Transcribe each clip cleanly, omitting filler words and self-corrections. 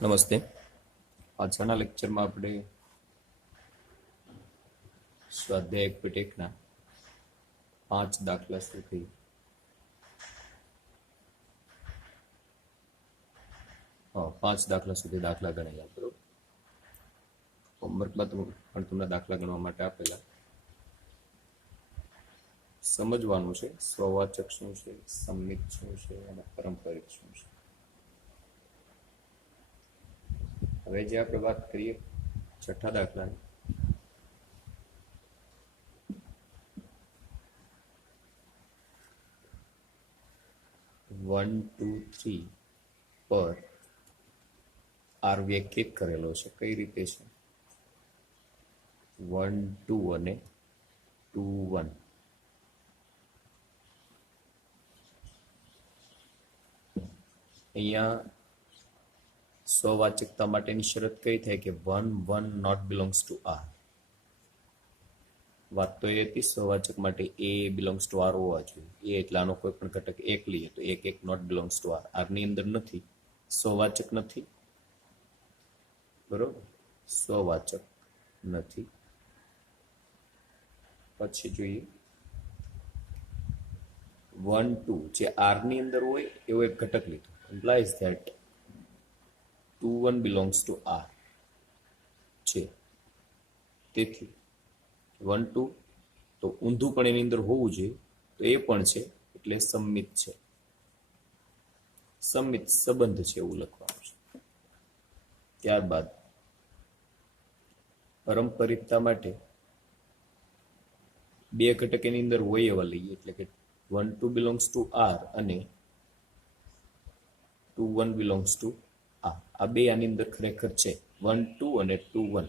નમસ્તે. આજના લેક્ચરમાં આપણે સ્વાધ્યાય 1.1 ના 5 દાખલા સુધી દાખલા ગણેલા. બરોબર. હોમવર્કમાં પણ તમને દાખલા ગણવા માટે આપેલા. સમજવાનું છે સ્વવાચક શું છે, સંમિત શું છે અને પારંપરિક શું છે. હવે જે આપણે વાત કરીએ છઠ્ઠા દાખલાની, વન ટુ થ્રી પર આર વ્યાખ્યાયિત કરેલો છે. કઈ રીતે છે? 1 2 અને 2 1. અહીંયા સ્વવાચકતા માટેની શરત કઈ થાય કે 1 1 નોટ બિલોંગ્સ ટુ આર. વાત તો એ હતી સ્વવાચક માટે એ બિલોંગ્સ ટુ આર હોવા જોઈએ. એ એટલે આનો કોઈ પણ ઘટક એક લઈએ તો એક not belongs to R. R ની અંદર નથી, સ્વવાચક નથી. બરોબર, સ્વવાચક નથી. પછી જોઈએ 1 2 જે આર ની અંદર હોય એવો એક ઘટક લીધો. implies that 2 1 belongs to R છે. તેથી 1 2 તો ઊંધું પણ એની અંદર હોવું જોઈએ, તો એ પણ છે, એટલે સંમિત છે. સંમિત સંબંધ છે એવું લખવાનું છે. ત્યારબાદ પારંપરિકતા માટે બે ઘટક એની અંદર હોય એવા લઈએ, એટલે કે 1 2 belongs to R અને 2 1 belongs to R. આ બે આની અંદર ખરેખર છે, 1 2 અને 2 1.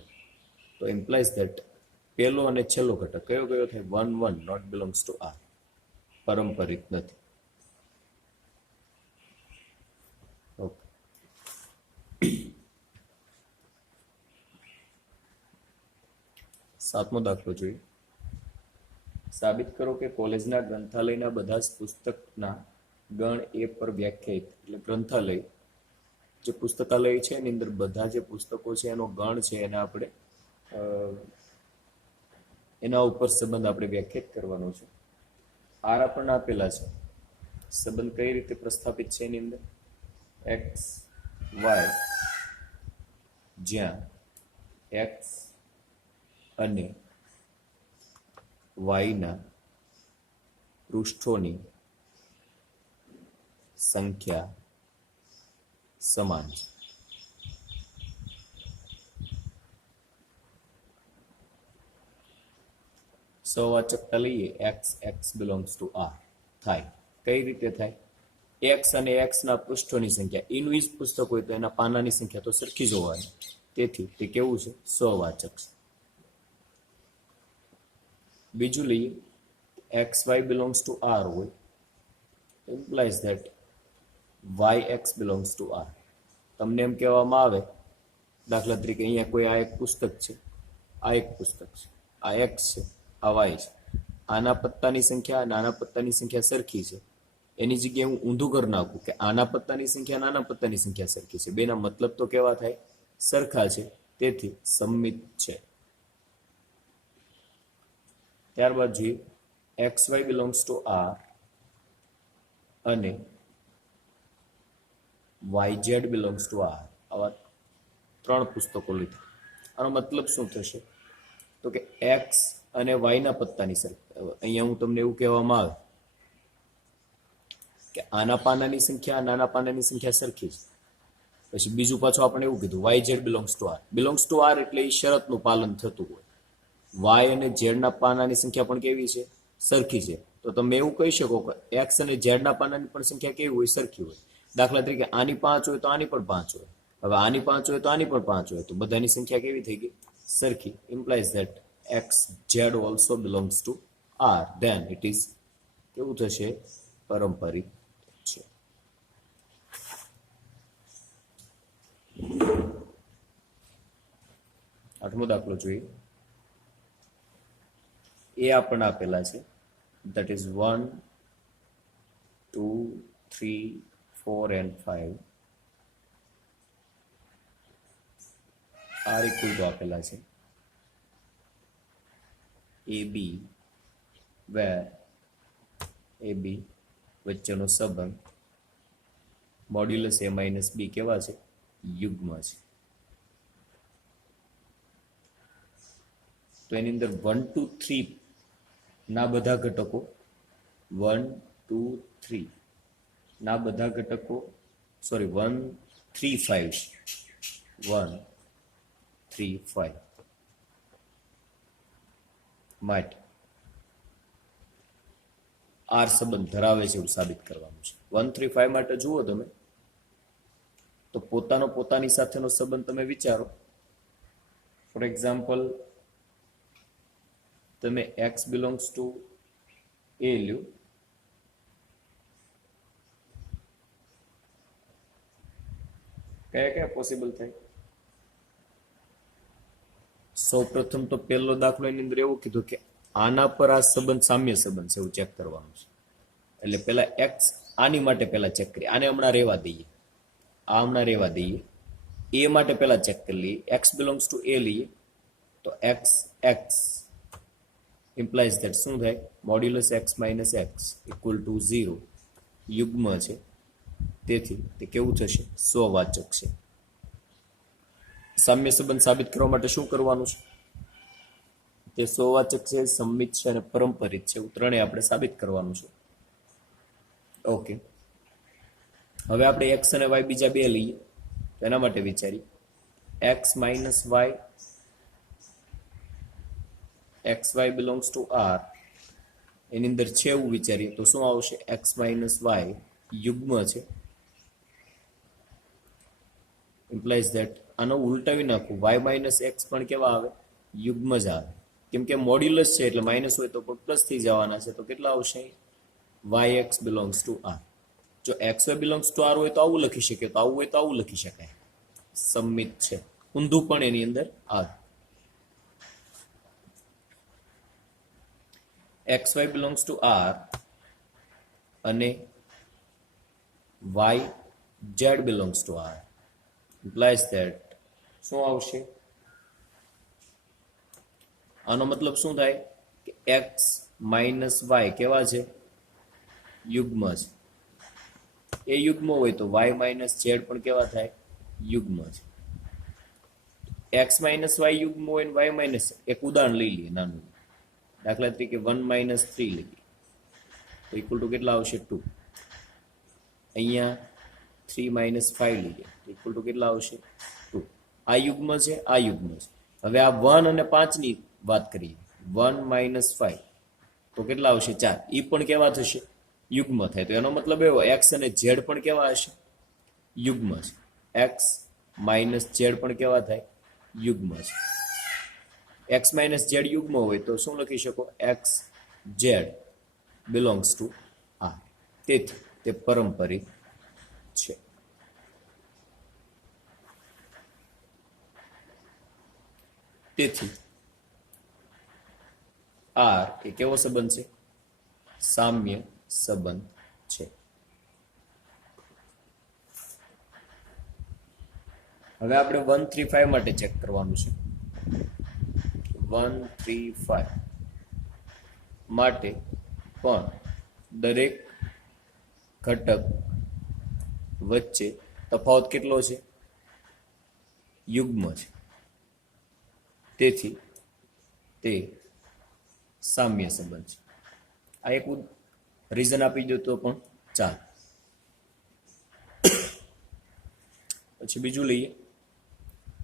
તો implies that પહેલો અને છેલ્લો ઘટક કયો થાય? 1 1 not belongs to R. પારંપરિક નથી. ઓકે. સાતમો દાખલો જોઈએ. સાબિત કરો કે કોલેજના ગ્રંથાલયના બધા જ પુસ્તકના ગણ એ પર વ્યાખ્યાયિત, એટલે ગ્રંથાલય જે પુસ્તકાલય છે એની અંદર બધા જે પુસ્તકો છે એનો ગણ છે એને આપણે એના ઉપર સંબંધ આપણે વ્યાખ્યાયિત કરવાનો છે. આર આપણને આપેલા છે. સંબંધ કઈ રીતે પ્રસ્થાપિત છે એની અંદર? એક્સ વાય, જ્યાં એક્સ અને વાયના પૃષ્ઠોની સંખ્યા સમાન છે. સવાચકતા લઈએ x x belongs to R થાય. કઈ રીતે થાય? એક્સ અને એક્સ ના પૃષ્ઠોની સંખ્યા, એનું જ પુસ્તક હોય તો એના પાનાની સંખ્યા તો સરખી જ હોવાની. તેથી તે કેવું છે? સ્વવાચક છે. બીજું લઈએ, x Y belongs to R હોય, implies that y x belongs to R. તમને એમ કહેવામાં આવે, દાખલા તરીકે અહીંયા કોઈ આ એક પુસ્તક છે, આ એક પુસ્તક છે, આ એક્સ છે, આ વાય છે. આના પત્તાની સંખ્યા અને આના પત્તાની સંખ્યા સરખી છે. એની જગ્યાએ હું ઊંધું કરી નાખું કે આના પત્તાની સંખ્યા અને આના પત્તાની સંખ્યા સરખી છે. બેના મતલબ તો કેવા થાય? સરખા છે. તેથી સંમિત છે. ત્યારબાદ જોઈએ, X Y belongs to R અને Y Z belongs to R. આવા ત્રણ પુસ્તકો લીધા. આનો મતલબ શું થશે? તો કે એક્સ અને વાયના પત્તાની સંખ્યા. અહીંયા હું તમને એવું કહેવામાં આવે કે આના પાનાની સંખ્યા અને આના પાનાની સંખ્યા સરખી છે. પછી બીજું પાછું આપણે એવું કીધું y Z belongs to R. Belongs to R એટલે એ શરતનું પાલન થતું હોય. વાય અને ઝેડના પાનાની સંખ્યા પણ કેવી છે? સરખી છે. તો તમે એવું કહી શકો કે એક્સ અને ઝેડના પાનાની પણ સંખ્યા કેવી હોય? સરખી હોય. દાખલા તરીકે આની 5 હોય તો આની પણ 5 હોય. હવે આની 5 હોય તો આની પણ 5 હોય, તો બધાની સંખ્યા કેવી થઈ ગઈ? સરખી. implies that x z also belongs to r. then it is કેવું થશે? પારંપરિક છે. આઠમો દાખલો જોઈએ. એ આપણને આપેલા છે, that is 1 2 3 4 and 5. R equal to આપેલા છે એ બી વેર એ બી વચ્ચેનો સંબંધ મોડ્યુલસ એ માઇનસ બી કેવા છે? યુગ્મ છે. તો એની અંદર 1 2 3 ના બધા ઘટકો 1 2 3 ના બધા ઘટકો 1 3 5 1 3 5 માટે આર સંબંધ ધરાવે છે એવું સાબિત કરવાનું છે. 1 3 5 માટે જુઓ તમે તો પોતાની સાથેનો સંબંધ તમે વિચારો. ફોર એક્ઝામ્પલ તમે x બિલોંગ્સ ટુ એ લ્યો, કયા પોસિબલ થાય? સૌ પ્રથમ તો પહેલો દાખલો એની અંદર એવું કીધું કે આના પર આ સંબંધ સામ્ય સંબંધ છે એવું ચેક કરવાનું છે. એટલે પેલા x આની માટે પેલા ચેક કરીએ. આને હમણાં રહેવા દઈએ, આ હમણાં રહેવા દઈએ. એ માટે પેલા ચેક કરી લઈએ. x બિલોંગ્સ ટુ એ લઈએ તો x x ઇમ્પ્લાઇઝ ધેટ શું થાય? Modulus x minus x equal to 0 યુગ્મ છે. તેથી તે કેવું થશે? સ્વવાચક છે. સામ્ય સંબંધ સાબિત કરવા માટે શું કરવાનું છે? તે સ્વવાચક છે, સંમિત છે અને પરંપરિત છે એવું ત્રણેય આપણે સાબિત કરવાનું છે. ઓકે, હવે આપણે x અને y બીજા બે લઈએ તો એના માટે વિચારી x minus y xy belongs to r એની અંદર છે એવું વિચારીએ તો શું આવશે? x માઇનસ y યુગ્મ છે. ઇમ્પ્લાઇઝ ધેટ આનો ઉલટાવી નાખું y માઇનસ x પણ કેવા આવે? યુગ્મ જ આવે. કેમ કે મોડ્યુલસ છે એટલે માઇનસ હોય તો પ્લસ થઈ જવાના છે. તો કેટલા આવશે? yx belongs to r. જો xy બિલોંગ્સ ટુ r હોય તો આવું લખી શકીએ, તો આવું હોય તો આવું લખી શકાય. સંમિત છે. ઊંધું પણ એની અંદર આવે. xy belongs to r અને y z belongs to r implies that શું આવશે? આનો મતલબ શું થાય કે x માઇનસ y કેવા છે? યુગ્મ છે. એ યુગ્મ હોય તો y માઇનસ z પણ કેવા થાય? યુગ્મ છે. x માઇનસ y યુગ્મ હોય ને y માઇનસ, એક ઉદાહરણ લઈ લઈએ નાનું. દાખલા તરીકે 1 માઇનસ 3 લઈએ તો ઇક્વલ ટુ કેટલા આવશે? 2. અહીંયા 3 માઇનસ 5 લઈએ તો ઇક્વલ ટુ કેટલા આવશે? 2. આ યુગ્મ છે, આ યુગ્મ છે. હવે આ 1 અને 5 ની વાત કરીએ. 1 માઇનસ 5 તો કેટલા આવશે? 4. એ પણ કેવા થશે? યુગ્મ થાય. તો એનો મતલબ એવો x અને z પણ કેવા હશે? યુગ્મ છે. x માઇનસ z પણ કેવા થાય? યુગ્મ છે. x માઇનસ z યુગ્મ હોય તો શું લખી શકો? x z belongs to r. તેથી તે પરંપરિત છે. તેથી r એ કેવો સંબંધ છે? સામ્ય સંબંધ છે. હવે આપણે 1 3 5 માટે ચેક કરવાનું છે. 1 3 5 માટે પણ દરેક ઘટક વચ્ચે તફાવત કેટલો છે? યુગ્મ છે. તેથી તે સામ્ય સંબંધ છે. આ એક રીઝન આપી દો તો પણ ચાલે. પછી બીજું લઈએ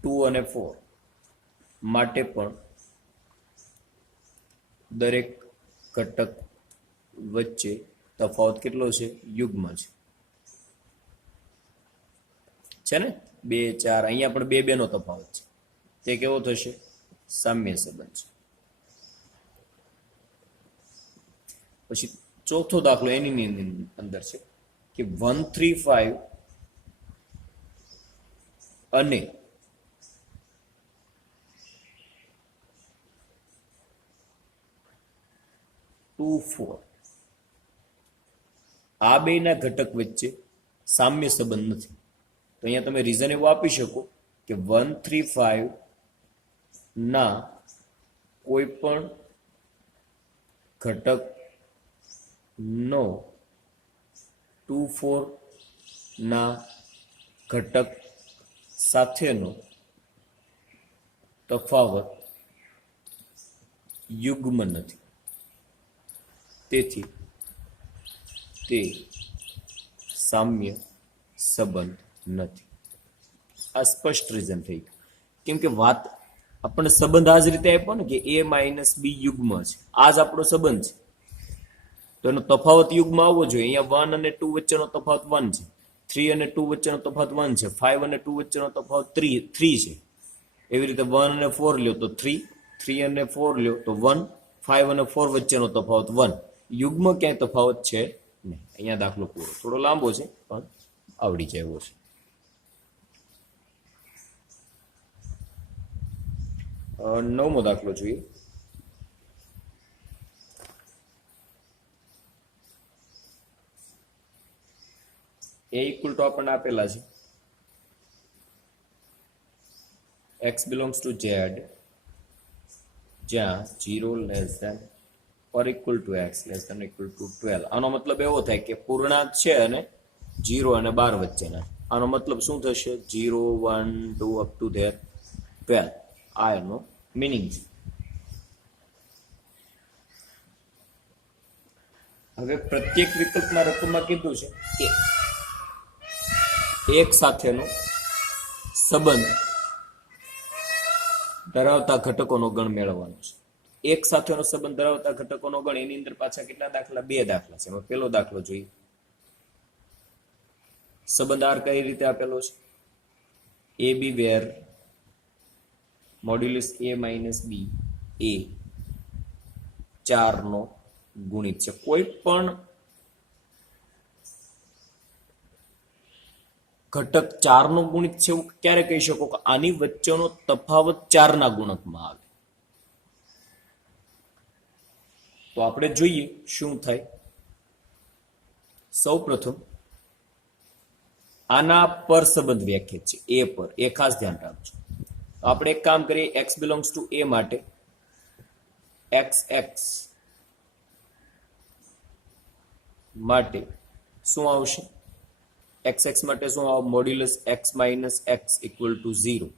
2 અને 4 માટે પણ દરેક ઘટક વચ્ચે તફાવત કેટલો છે? યુગ્મ છે ને? 2 4 અહીંયા પણ 2 2 નો તફાવત છે. તે કેવો થશે? સામ્ય સંબંધ છે. પછી ચોથો દાખલો એની અંદર છે કે 1 3 5 અને 2 4 આ બેના ઘટક વચ્ચે સામ્ય સંબંધ નથી. તો અહીંયા તમે રીઝન એવું આપી શકો કે 1 3 5 ના કોઈ પણ ઘટક નો 2 4 ના ઘટક સાથેનો તફાવત યુગ્મ નથી, તેથી તે સામ્ય સંબંધ નથી. આ સ્પષ્ટ રીઝન થઈ ગયું. કેમ કે વાત આપણને સંબંધ આ જ રીતે આપ્યો ને કે a માઇનસ બી યુગ્મ છે, આ જ આપણો સંબંધ છે. તો એનો તફાવત યુગ્મ આવવો જોઈએ. અહીંયા 1 અને 2 વચ્ચેનો તફાવત 1 છે, 3 અને 2 વચ્ચેનો તફાવત 1 છે, 5 અને 2 વચ્ચેનો તફાવત 3 છે. એવી રીતે 1 અને 4 લ્યો તો 3, 3 અને 4 લ્યો તો 1, 5 અને 4 વચ્ચેનો તફાવત 1. યુગ્મ ક્યાંય તફાવત છે નહીં. અહીંયા દાખલો પૂરો, થોડો લાંબો છે પણ આવડી જાય એવો છે. નવમો દાખલો જોઈએ. એ ઇક્વલ ટુ આપણને આપેલા છે x belongs to z જ્યાં 0 less than or equal to x less than equal to 12. આનો મતલબ એવો થાય કે પૂર્ણાંક છે અને 0 અને 12 વચ્ચેના. આનો મતલબ શું થશે? 0 1 2 અપ ટુ ધેર 12. આ એનો મીનિંગ છે. હવે પ્રત્યેક વિકલ્પના રકમમાં કીધું છે કે એક સાથેનો સંબંધ ધરાવતા ઘટકોનો ગણ મેળવવાનો છે. એક સાથેનો સંબંધ ધરાવતા ઘટકોનો ગણ, એની અંદર પાછા કેટલા દાખલા? 2 દાખલા છે. એમાં પહેલો દાખલો જોઈએ. સંબંધ આર કઈ રીતે આપેલો છે? એ બી વેર મોડ્યુલસ a માઇનસ બી એ 4 નો ગુણિત છે. કોઈ પણ ઘટક 4 નો ગુણિત છે એવું ક્યારે કહી શકો કે આની વચ્ચેનો તફાવત 4 ના ગુણકમાં આવે? તો આપણે જોઈએ શું થાય. સૌ પ્રથમ આના પર સંબંધ વ્યાખ્યાયિત છે, એ પર. એ ખાસ ધ્યાન રાખજો. તો આપણે એક કામ કરીએ, x બિલોંગ્સ ટુ a માટે xx માટે શું આવશે? xx માટે શું આવે? Modulus x minus x equal to 0,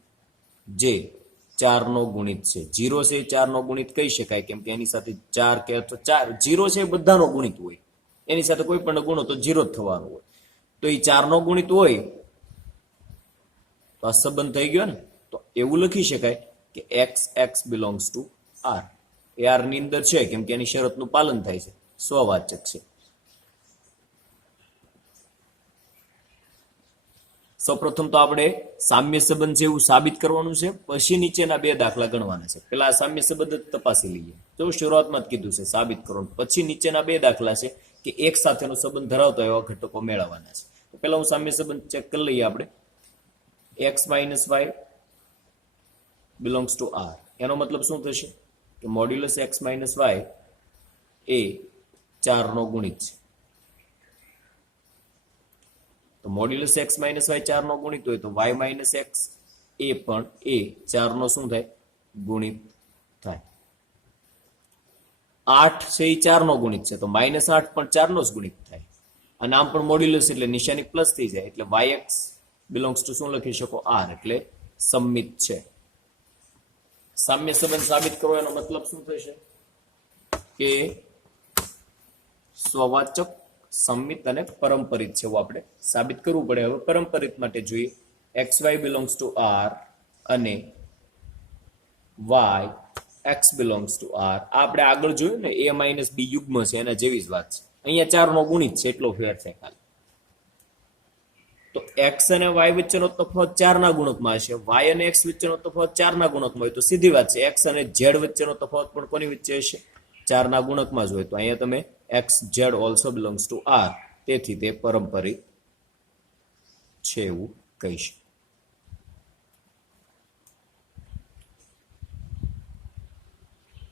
જે 4 નો ગુણિત છે. 0 છે 4 નો ગુણિત કહી શકાય, કેમ કે એની સાથે 4 કે અથવા 4 0 છે બધાનો ગુણિત હોય, એની સાથે કોઈ પણ ગુણો તો 0 જ થવાનો હોય. તો એ 4 નો ગુણિત હોય તો આ સંબંધ થઈ ગયો ને. તો એવું લખી શકાય કે x x belongs to R. એ આર ની અંદર છે કેમ કે એની શરતનું પાલન થાય છે, સ્વવાચક છે. સૌપ્રથમ તો આપણે સામ્ય સંબંધ છે એવું સાબિત કરવાનું છે, પછી નીચેના 2 દાખલા ગણવાના છે. પેલા સામ્ય સંબંધ જ તપાસી લઈએ. તો શરૂઆતમાં જ કીધું છે સાબિત કરવાનું, પછી નીચેના 2 દાખલા છે કે એક સાથેનો સંબંધ ધરાવતો એવા ઘટકો મેળવવાના છે. તો પેલા હું સામ્ય સંબંધ ચેક કરી લઈએ આપણે. x minus y belongs to R. એનો મતલબ શું થશે કે મોડ્યુલસ x માઇનસ વાય એ 4 નો ગુણિત છે. તો મોડ્યુલસ x માઇનસ વાય 4 નો ગુણિત હોય તો y માઇનસ એક્સ એ પણ એ 4 નો શું થાય? ગુણિત થાય. 8 છે એ 4 નો ગુણિત છે, તો -8 પણ 4 નો જ ગુણિત થાય. અને આમ પણ મોડ્યુલસ એટલે નિશાની પ્લસ થઈ જાય, એટલે yx બિલોંગ્સ ટુ શું લખી શકો? r. એટલે સમમિત છે. સામ્ય સંબંધ સાબિત કરવો એનો મતલબ શું થશે કે સ્વવાચક, સમમિત અને પરંપરિત છે એવું આપણે સાબિત કરવું પડે. હવે પરંપરિત માટે જોઈએ, xy બિલોંગ્સ ટુ r અને y x belongs to r. આપણે આગળ જોયું ને a માઇનસ બી યુગ્મ છે, એના જેવી જ વાત છે. અહીંયા 4 નો ગુણિત છે એટલો ફેર છે ખાલી. તો x અને y વચ્ચેનો તફાવત 4 ના ગુણકમાં હશે, y અને x વચ્ચેનો તફાવત 4 ના ગુણકમાં હોય તો સીધી વાત છે x અને z વચ્ચેનો તફાવત પણ કોની વચ્ચે હશે? 4 ના ગુણકમાં જ હોય. તો અહીંયા તમે x z also belongs two r, તેથી તે પરંપરિત છે એવું કહીશ.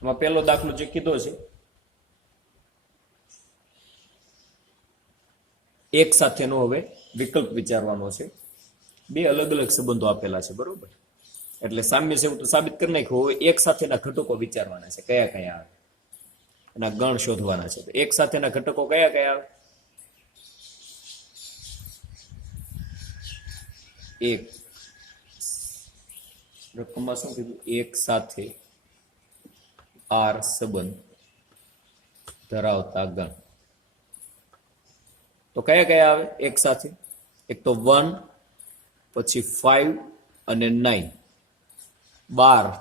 એમાં પહેલો દાખલો જે કીધો છે, એક સાથેનો હવે વિકલ્પ વિચારવાનો છે. 2 અલગ અલગ સંબંધો આપેલા છે, બરોબર? એટલે સામ્ય છે એવું તો સાબિત કરી નાખ્યું. હવે એક સાથેના ઘટકો વિચારવાના છે, કયા કયા આવે એના ગણ શોધવાના છે. તો એક સાથેના ઘટકો કયા કયા આવે? એક રકમમાં શું કીધું? એક સાથે આર સંબંધ ધરાવતા ગણ. તો કયા કયા આવે એક સાથે? એક તો 1, પછી 5 અને 9, 12.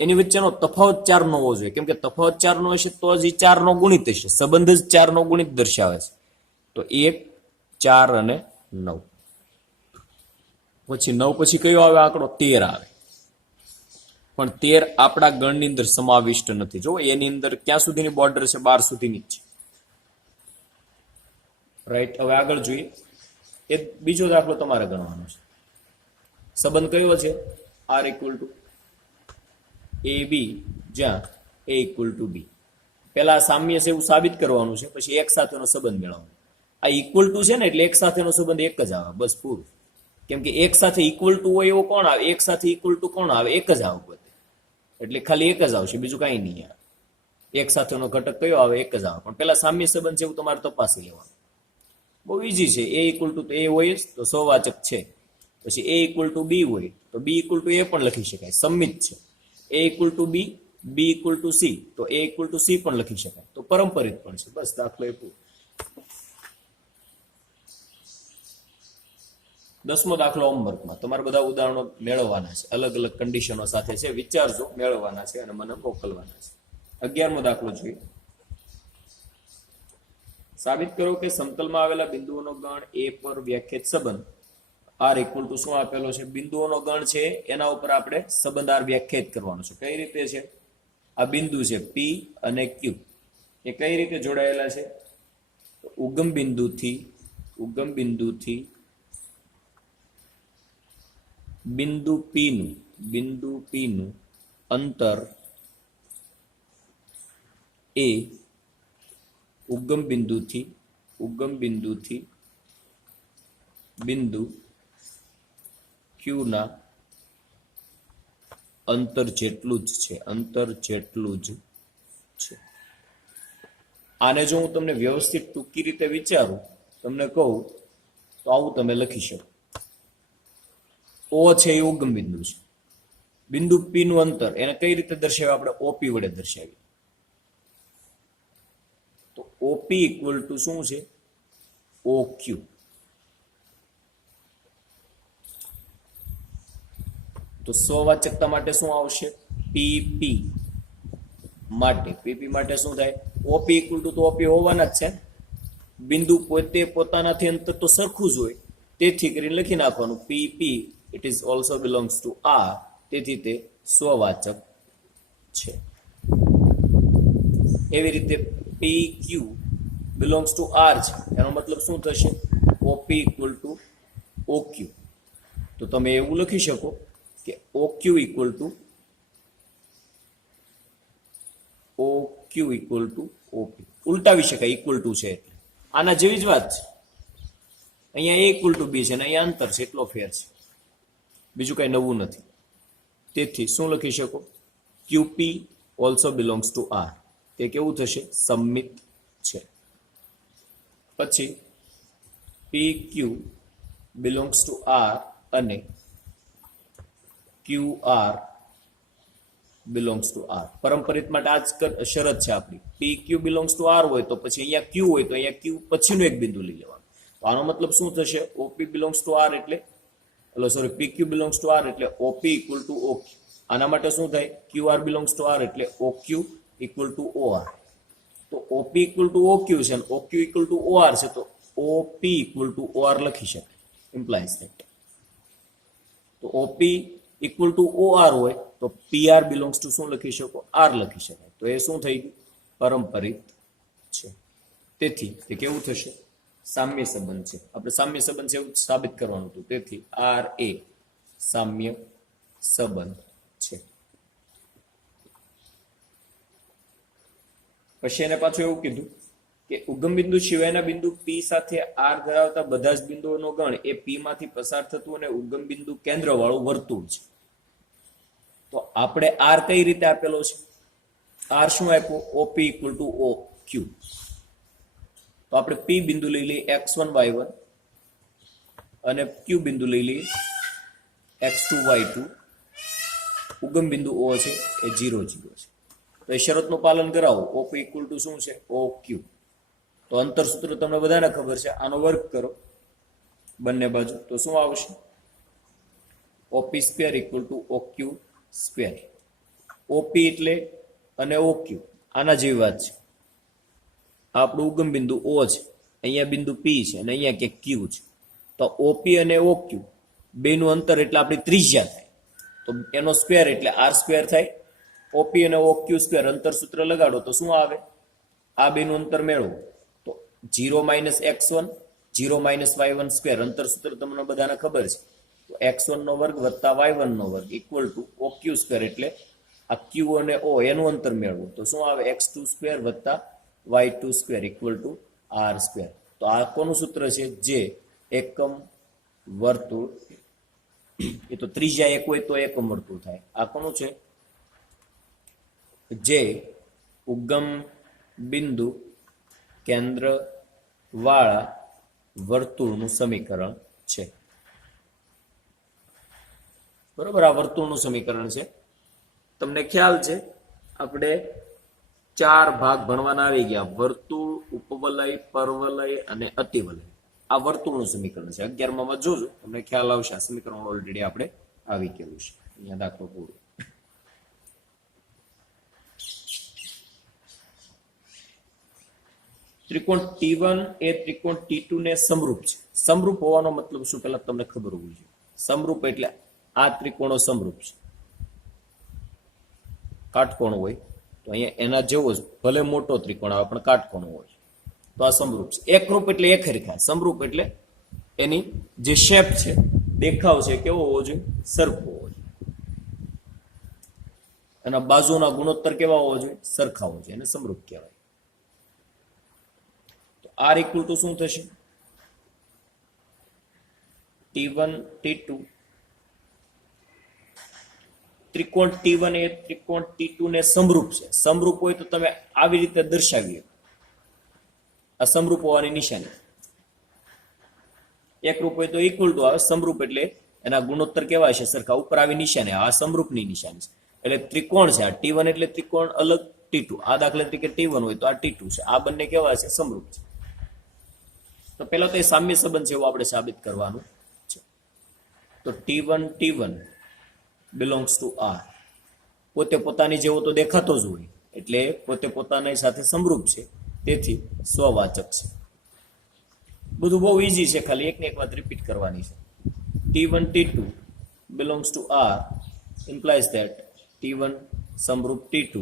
એની વચ્ચેનો તફાવત 4 નો હોવો જોઈએ, કેમ કે તફાવત 4 નો હશે તો જ 4 નો ગુણિત હશે. સંબંધ જ 4 નો ગુણિત દર્શાવે છે. તો 1, 4 અને 9. પછી 9 પછી કયો આવે આંકડો? 13 આવે. પણ 13 આપણા ગણની અંદર સમાવિષ્ટ નથી. જો એની અંદર ક્યાં સુધીની બોર્ડર છે? 12 સુધીની જ છે. રાઈટ. હવે આગળ જોઈએ. એ બીજો દાખલો તમારે ગણવાનો છે. સંબંધ કયો છે? આર ઇક્વલ ટુ એ બી, જ્યાં એ ઇક્વલ ટુ બી. પેલા સામ્ય છે એવું સાબિત કરવાનું છે, પછી એક સાથેનો સંબંધ મેળવવાનો. આ ઇક્વલ ટુ છે ને એટલે એક સાથેનો સંબંધ એક જ આવે, બસ પૂરું. કેમ કે એક સાથે ઇક્વલ ટુ હોય એવો કોણ આવે? એક સાથે ઇક્વલ ટુ કોણ આવે? એક જ આવે બધે. એટલે ખાલી એક જ આવશે, બીજું કાંઈ નહીં આવે. એક સાથેનો ઘટક કયો આવે? એક જ આવે. પણ પેલા સામ્ય સંબંધ છે એવું તમારે તપાસી લેવાનું. બહુ ઈઝી છે. એ ઇક્વલ ટુ એ હોય તો સહવાચક છે. પછી એ ઇક્વલ ટુ બી હોય તો બી ઇક્વલ ટુ એ પણ લખી શકાય, સંમિત છે. A equal to B, B equal to C, તો એ ઇક્વલ ટુ સી પણ લખી શકાય, તો પરંપરિત પણ છે. બસ દાખલો એ પૂરો. 10મો દાખલો હોમવર્કમાં તમારે બધા ઉદાહરણો મેળવવાના છે, અલગ અલગ કન્ડિશનો સાથે છે. વિચારજો, મેળવવાના છે અને મને મોકલવાના છે. 11મો દાખલો જોઈએ. સાબિત કરો કે સમતલમાં આવેલા બિંદુઓનો ગણ એ પર વ્યાખ્યાયિત સંબંધ આર ઇક્વલ ટુ શું આપેલો છે? બિંદુઓનો ગણ છે એના ઉપર આપણે સંબંધ આર વ્યાખ્યાયિત કરવાનો છે. કઈ રીતે છે? આ બિંદુ છે પી અને ક્યુ, એ કઈ રીતે જોડાયેલા છે? ઉગમ બિંદુથી બિંદુ પી નું અંતર એ ઉગમ બિંદુથી બિંદુ ક્યુ ના અંતર જેટલું જ છે. આને જો હું તમને વ્યવસ્થિત ટૂંકી રીતે વિચારું, તમને કહું તો આવું તમે લખી શકો. ઓ છે એ ઉગમ બિંદુ છે. બિંદુ પી નું અંતર એને કઈ રીતે દર્શાવ્યું? આપણે ઓપી વડે દર્શાવ્યું. તો ઓપી ઇક્વલ ટુ શું છે? ઓ ક્યુ. તો સ્વવાચકતા માટે શું આવશે? પીપી માટે શું થાય? ઓપી ઇક્વલ ટુ તો ઓપી હોવાના જ છે. બિંદુ પોતે પોતાનાથી અંતર તો સરખું જ હોય, તેથી કરીને લખી નાખવાનું PP it is also belongs to R, તેથી તે સ્વવાચક છે. એવી રીતે P Q belongs to R છે, એનો મતલબ શું થશે? OP equal to O Q. તો તમે એવું લખી શકો કે O Q equal to OP. ઉલટાવી શકાય, ઇક્વલ ટુ છે એટલે. આના જેવી જ વાત છે. અહીંયા એ ઇક્વલ ટુ બી છે ને અહીંયા અંતર છે, એટલો ફેર છે, બીજું કઈ નવું નથી. તેથી શું લખી શકો? QP also belongs to R. તે કેવું થશે? સંમિત છે. પછી P Q belongs to R અને Q R belongs to R. પરંપરિત માટે આ જ શરત છે આપણી. P Q belongs to R હોય તો પછી અહીંયા ક્યુ હોય તો અહીંયા ક્યુ પછીનું એક બિંદુ લઈ લેવાનું. તો આનો મતલબ શું થશે? ઓપી બિલોંગ્સ ટુ આર એટલે P Q belongs to R એટલે OP equal to O Q. આના માટે શું થાય? Q R belongs to R એટલે O Q equal to O R. તો OP equal to O Q છે અને O Q equal to O R છે, તો OP equal to O R લખી શકાય. Implies that. તો OP equal to O R હોય તો પી આર બિલોંગ્સ ટુ શું લખી શકો? આર લખી શકાય. તો એ શું થઈ ગયું? પરંપરિત છે. તેથી તે કેવું થશે? સામ્ય સંબંધ છે. આપણે સામ્ય સંબંધ છે એવું સાબિત કરવાનું હતું, તેથી આર એ સામ્ય સંબંધ છે. પછી એને પાછું એવું કીધું કે ઉગમ બિંદુ સિવાયના બિંદુ પી સાથે આર ધરાવતા બધા જ બિંદુઓનો ગણ એ પી માંથી પસાર થતું અને ઉગમ બિંદુ કેન્દ્ર વાળું વર્તુળ છે. આપણે આર કઈ રીતે આપેલો છે? આર શું આપ્યો? OP equal to O Q. તો આપણે પી બિંદુ લઈ લઈએ x1 y1 અને ક્યુ બિંદુ લઈ લઈએ x2 y2. ઉગમ બિંદુ ઓ છે એ 0 0 છે. તો એ શરતનું પાલન કરાવો. ઓપી ઇક્વલ ટુ શું છે? ઓ ક્યુ. તો અંતર સૂત્ર તમને બધાને ખબર છે, આનો વર્ગ કરો બંને બાજુ તો શું આવશે? OP square equal to O Q square. OP એટલે અને ઓ ક્યુ આના જેવી વાત છે. આપણું ઉગમ બિંદુ ઓ છે, અહીંયા બિંદુ પી છે અને અહીંયા કે ક્યુ છે. તો ઓપી અને ઓ ક્યુ બેનું અંતર એટલે આપણી ત્રિજ્યા થાય. તો એનો સ્ક્વેર એટલે આર સ્ક્વેર થાય. ઓપી અને ઓ ક્યુ સ્ક્વેર અંતર સૂત્ર લગાડો તો શું આવે? આ બેનું અંતર મેળવો તો 0 - x1 0 - y1 સ્ક્વેર. અંતર સૂત્ર તમને બધાને ખબર છે. તો x1 નો વર્ગ વત્તા y1 નો વર્ગ equal to O Q square. એટલે આ ક્યુ અને ઓ એનું અંતર મેળવો તો શું આવે? x2 સ્ક્વેર વત્તા y2 square equal to R square. તો આ કોનું સૂત્ર છે? જે એકમ વર્તુળ, એ તો ત્રિજ્યા એક હોય તો એકમ વર્તુળ થાય. આ કોનું છે? જે ઉગમ બિંદુ કેન્દ્ર વાળા વર્તુળનું સમીકરણ છે. બરોબર, આ વર્તુળનું સમીકરણ છે. તમને ખ્યાલ છે આપણે 4 ભાગ ભણવાના આવી ગયા: વર્તુળ, ઉપવલય, પરવલય અને અતિવલય. આ વર્તુળનું સમીકરણ છે. 11માં જોજો, તમને ખ્યાલ આવશે. આ સમીકરણ ઓલરેડી આપણે આવી ગયેલું છે. અહીંયા દાખલો પૂરો. ત્રિકોણ T1 એ ત્રિકોણ T2 ને સમરૂપ છે. સમરૂપ હોવાનો મતલબ શું પહેલા તમને ખબર હોવી જોઈએ. સમરૂપ એટલે આ ત્રિકોણો સમરૂપ છે. કાટકોણ હોય તો અહીંયા એના જેવો જ ભલે મોટો ત્રિકોણ આવે પણ કાટકોણ હોય તો આ સમરૂપ છે. એકરૂપ એટલે એક હરખા. સમરૂપ એટલે એની જે શેપ છે, દેખાવ છે, કેવો હોવો જોઈએ? સરખો હોવો જોઈએ. એના બાજુના ગુણોત્તર કેવા હોવા જોઈએ? સરખા હોવા જોઈએ. એને સમરૂપ કહેવાય. તો આર ઇક્વલ ટુ શું થશે? T1 T2. ત્રિકોણ T1 એ ત્રિકોણ T2 ને સમરૂપ છે. સમરૂપ હોય તો તમે આવી રીતે દર્શાવીએ. આ સમરૂપ હોવાની નિશાની. એકરૂપ હોય તો ઇક્વલ ટુ આવે. સમરૂપ એટલે એના ગુણોત્તર કેવા છે? સરખા. ઉપર આવી નિશાની, આ સમરૂપની નિશાની છે. એટલે ત્રિકોણ છે આ T1 એટલે ત્રિકોણ અલગ T2. આ દાખલા તરીકે T1 હોય તો આ T2 છે. આ બંને કેવા છે? સમરૂપ છે. તો પહેલા તો એ સામ્ય સંબંધ છે એવું આપણે સાબિત કરવાનું છે. તો T1 belongs to R. પોતે પોતાની જેવો તો દેખાતો જ હોય એટલે પોતે પોતાની સાથે સમરૂપ છે, તેથી સ્વવાચક છે. બધું બહુ ઈઝી છે, ખાલી એકને એક વાત રિપીટ કરવાની છે. T1 T2 belongs to R implies that T1 સમરૂપ T2.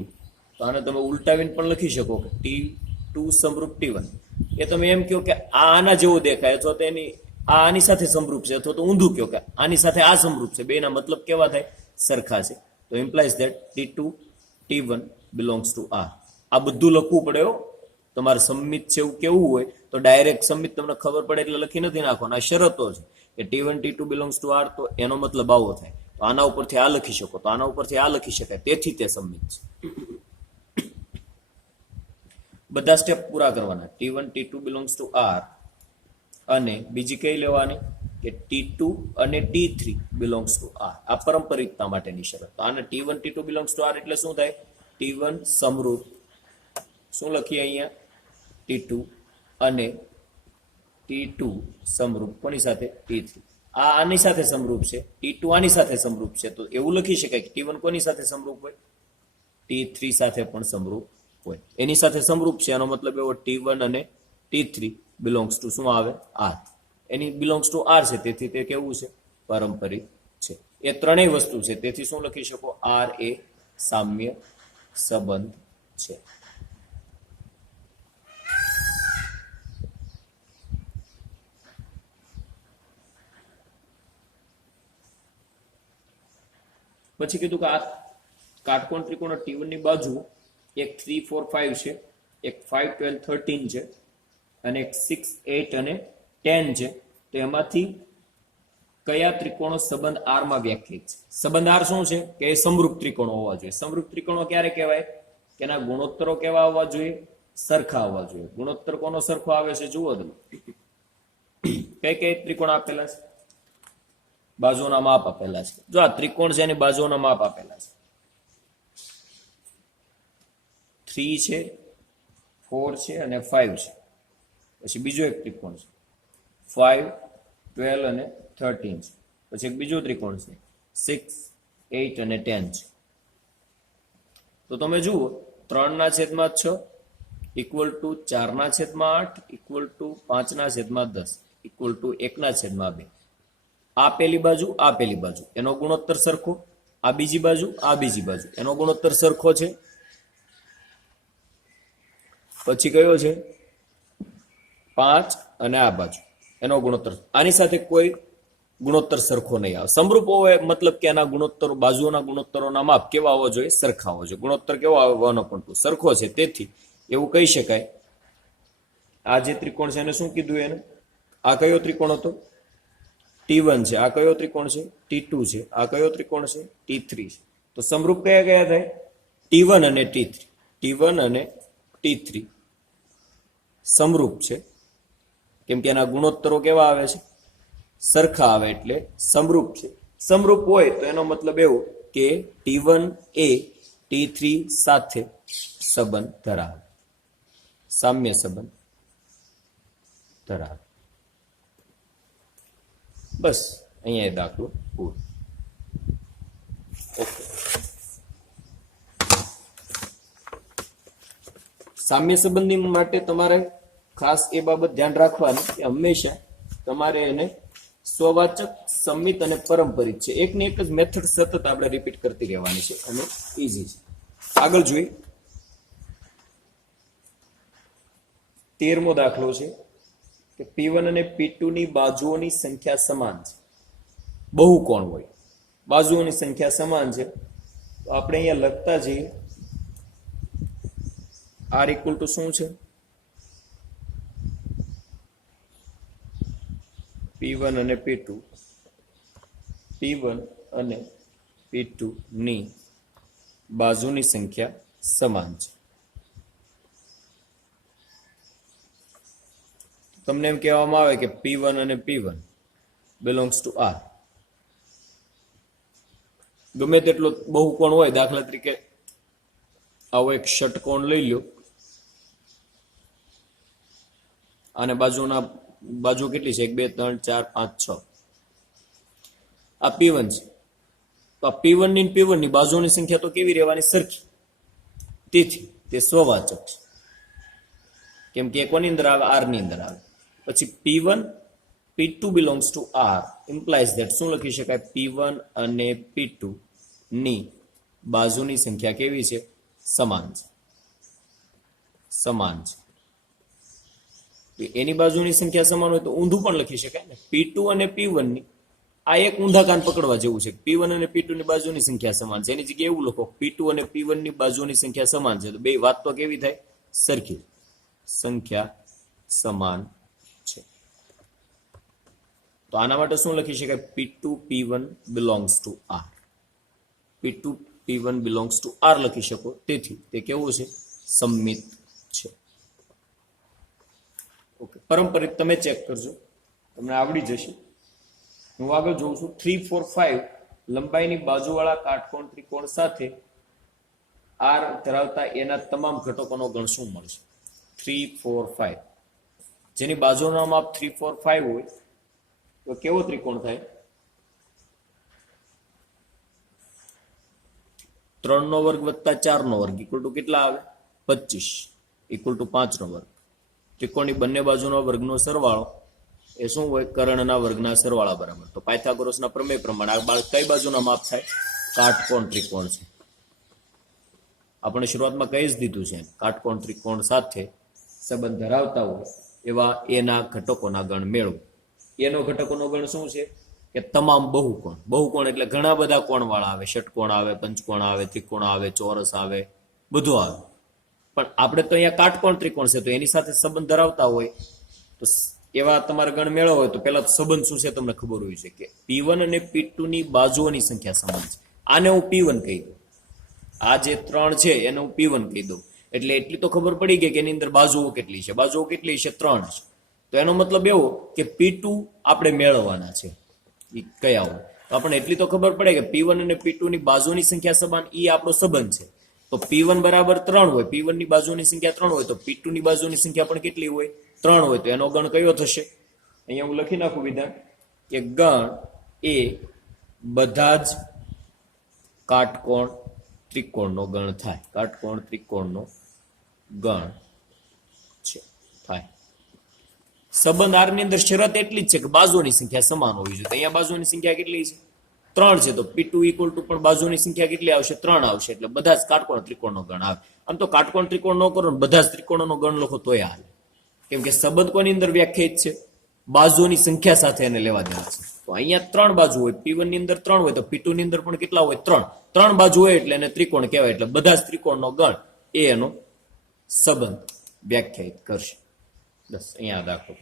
તો આને તમે ઉલટાવીને પણ લખી શકો કે T2 સમરૂપ T1. એ તમે એમ કહો કે આ આના જેવો દેખાય અથવા તો એની આની સાથે સમરૂપ છે, અથવા તો ઊંધું કહો કે આની સાથે આ સમરૂપ છે. બેના મતલબ કેવા થાય? સરખા છે. તો implies that T2 T1 belongs to R. આ બધું લખવું પડે હો. તમારે સમિત છે એવું કેવું હોય તો ડાયરેક્ટ સમિત તમને ખબર પડે એટલે લખી નથી નાખવાનું. આ શરતો છે કે T1 T2 belongs to R, તો એનો મતલબ આવો થાય. તો આના ઉપરથી આ લખી શકો, તો આના ઉપરથી આ લખી શકાય, તેથી તે સમિત છે. બધા સ્ટેપ પૂરા કરવાના. T1 T2 belongs to R અને બીજી કઈ લેવાની કે T2 અને T3 belongs to R. આ પરંપરિતતા માટેની શરત. તો આને T1 T2 belongs to R એટલે શું થાય? T1 સમરૂપ, શું લખીએ અહીંયા? T2 અને T2 સમરૂપ કોની સાથે? T3. આ આની સાથે સમરૂપ છે, T2 આની સાથે સમરૂપ છે. તો એવું લખી શકાય કે T1 કોની સાથે સમરૂપ હોય? T3 સાથે પણ સમરૂપ હોય. એની સાથે સમરૂપ છે એનો મતલબ એવો T1 અને T3 belongs to શું આવે? R. Any belongs to R છે, તેથી તે કેવું છે? પારંપરિક છે. એ ત્રણેય વસ્તુ છે, તેથી શું લખી શકો? R એ સામ્ય સંબંધ છે. પછી કીધું કે આ કાટકોણ ત્રિકોણ T1 ની બાજુ એક 3 4 5 છે, એક 5 12 13 છે અને એક 6 8 અને 10 છે. તો એમાંથી કયા ત્રિકોણો સંબંધ આર માં વ્યાખ્યાયિત છે? સંબંધ આર શું છે કે એ સમરૂપ ત્રિકોણો હોવા જોઈએ. સમરૂપ ત્રિકોણો ક્યારે કહેવાય? કે એના ગુણોત્તરો કેવા હોવા જોઈએ? સરખા હોવા જોઈએ. ગુણોત્તર કોનો સરખો આવે છે જુઓ તમે. કઈ કઈ ત્રિકોણ આપેલા છે? બાજુઓના માપ આપેલા છે. જો આ ત્રિકોણ છે એની બાજુઓના માપ આપેલા છે. 3 છે, 4 છે અને 5 છે. પછી બીજો એક ત્રિકોણ છે 5, 12 અને 13 છે. પછી એક બીજો ત્રિકોણ છે 6, 8 અને 10 છે. તો તમે જુઓ 3/6 equal to 4/8 equal to 5/10 equal to 1/2. આ પેલી બાજુ આ પેલી બાજુ એનો ગુણોત્તર સરખો, આ બીજી બાજુ આ બીજી બાજુ એનો ગુણોત્તર સરખો છે. પછી કયો છે 5 અને આ બાજુ એનો ગુણોત્તર, આની સાથે કોઈ ગુણોત્તર સરખો નહીં આવે. સમરૂપ હોય મતલબ કે એના ગુણોત્તરો બાજુઓના ગુણોત્તરોના માપ કેવા હોવા જોઈએ? સરખા હોવા જોઈએ. ગુણોત્તર કેવો આવે? 1/2 સરખો છે. તેથી એવું કહી શકાય આ જે ત્રિકોણ છે એને શું કીધું? એને આ કયો ત્રિકોણ હતો? T1 છે. આ કયો ત્રિકોણ છે? T2 છે. આ કયો ત્રિકોણ છે? T3 છે. તો સમરૂપ કયા કયા થાય? T1 અને T3. T1 અને T3 સમરૂપ છે કેમ કે એના ગુણોત્તરો કેવા આવે છે? સરખા આવે એટલે સમરૂપ છે. સમરૂપ હોય તો એનો મતલબ એવો કે T1 એ T3 સાથે સંબંધ ધરાવે, સામ્ય સંબંધ ધરાવે. બસ અહીંયા દાખલો પૂરો. ઓકે. સામ્ય સંબંધી માટે તમારે ખાસ એ બાબત ધ્યાન રાખવાની કે હંમેશા તમારે એને સ્વવાચક, સંમિત અને પરંપરિત છે એકની એક જ મેથડ સતત આપણે રિપીટ કરતી રહેવાની છે અને ઈઝી છે. આગળ જોઈએ 13મો દાખલો છે કે P1 અને P2 ની બાજુઓની સંખ્યા સમાન છે. બહુકોણ હોય, બાજુઓની સંખ્યા સમાન છે. તો આપણે અહીંયા લખતા જઈએ R ઇક્વલ ટુ શું છે? P1 અને P2, P1 અને P2 ની બાજુની સંખ્યા સમાન છે. તમને એમ કહેવામાં આવે કે P1 અને P1 belongs to R. ગમે તેટલો બહુકોણ હોય, દાખલા તરીકે આવો એક ષટકોણ લઈ લો અને બાજુ કેટલી છે? 1, 2, 3, 4, 5, 6. આ P1 છે. તો આ P1 ની P1 ની બાજુઓની સંખ્યા તો કેવી રહેવાની? સરખી. તેથી તે સ્વવાચક છે કેમ કે કોની અંદર આવે? R ની અંદર આવે. પછી P1 P2 belongs to R implies that શું લખી શકાય? P1 અને P2 ની બાજુની સંખ્યા કેવી છે? સમાન છે. સમાન છે. એની બાજુની સંખ્યા સમાન હોય તો ઊંધું પણ લખી શકાય ને. P2 અને P1 ની આ એક ઊંધા કાન પકડવા જેવું છે. P1 અને P2 ની બાજુની સંખ્યા સમાન છે. એની જગ્યાએ એવું લખો P2 અને P1 ની બાજુની સંખ્યા સમાન છે. તો બે વાત તો કેવી થાય? સરખી. સંખ્યા સમાન છે. તો આના માટે શું લખી શકાય? P2 P1 belongs to R. P2 P1 belongs to R લખી શકો. તેથી તે કેવું છે? સંમિત છે. ઓકે. પરંપરિત તમે ચેક કરજો, તમને આવડી જશે. હું આગળ જોઉં છું 3, 4, 5 લંબાઈની બાજુવાળા કાટકોણ ત્રિકોણ સાથે R ધરાવતા એના તમામ ઘટકોનો ગણ શું મળશે? 3, 4, 5 જેની બાજુનો માપ 3, 4, 5 હોય તો કેવો ત્રિકોણ થાય? 3 નો વર્ગ વત્તા 4 નો વર્ગ ઇક્વલ ટુ કેટલા આવે? 25 ઇક્વલ ટુ 5 નો વર્ગ. ત્રિકોણની બંને બાજુનો વર્ગનો સરવાળો એ શું હોય? કર્ણના વર્ગના સરવાળા બરાબર. તો પાયથાગોરસના પ્રમેય પ્રમાણે આ કઈ બાજુના માપ થાય? કાટકોણ ત્રિકોણ છે. આપણે શરૂઆતમાં કહી જ દીધું છે કાટકોણ ત્રિકોણ સાથે સંબંધ ધરાવતા હોય એવા એના ઘટકોના ગણ મેળવો. એનો ઘટકોનો ગણ શું છે? કે તમામ બહુકોણ. બહુકોણ એટલે ઘણા બધા કોણ વાળા આવે. ષટકોણ આવે, પંચકોણ આવે, ત્રિકોણ આવે, ચોરસ આવે, બધું આવે. પણ આપણે તો અહીંયા કાટકોણ ત્રિકોણ છે તો એની સાથે સંબંધ ધરાવતા હોય તો એવા તમારે ગણ મેળવવો હોય તો પેલા સંબંધ શું છે તમને ખબર હોય છે કે P1 અને P2 ની બાજુઓની સંખ્યા સમાન છે. આને હું P1 કહી દઉં, આ જે 3 છે એને હું P1 કહી દઉં, એટલે એટલી તો ખબર પડી ગઈ કે એની અંદર બાજુઓ કેટલી છે. બાજુઓ કેટલી છે? 3 છે. તો એનો મતલબ એવો કે P2 આપણે મેળવવાના છે. એ કયા હોય તો આપણે એટલી તો ખબર પડે કે P1 અને P2 ની બાજુની સંખ્યા સમાન, એ આપણો સંબંધ છે. તો P1 બરાબર 3 હોય, P1 ની બાજુની સંખ્યા 3 હોય, તો P2 ની બાજુની સંખ્યા પણ કેટલી હોય? 3 હોય. તો એનો ગણ કયો થશે? અહીંયા હું લખી નાખું વિધાન કે ગણ એ બધા જ કાટકોણ ત્રિકોણનો ગણ થાય. કાટકોણ ત્રિકોણનો ગણ છે થાય. સંબંધ આર ની અંદર શરત એટલી જ છે કે બાજુની સંખ્યા સમાન હોવી જોઈએ. અહીંયા બાજુની સંખ્યા કેટલી છે? 3 છે. તો P2 ઇક્વલ ટુ પણ બાજુની સંખ્યા કેટલી આવશે? 3 આવશે. એટલે બધા જ કાટકોણ ત્રિકોણનો ગણ આવે. આમ તો કાટકોણ ત્રિકોણ ન કરો ને બધા જ ત્રિકોણોનો ગણ લખો તોય હાલે, કેમ કે સંબંધ કોની અંદર વ્યાખ્યાયિત છે? બાજુની સંખ્યા સાથે એને લેવા દેવા છે. તો અહીંયા 3 બાજુ હોય, P1 ની અંદર 3 હોય, તો P2 ની અંદર પણ કેટલા હોય? 3 બાજુ હોય એટલે એને ત્રિકોણ કહેવાય. એટલે બધા જ ત્રિકોણનો ગણ એ એનો સંબંધ વ્યાખ્યાયિત કરશે. બસ અહીંયા દાખલો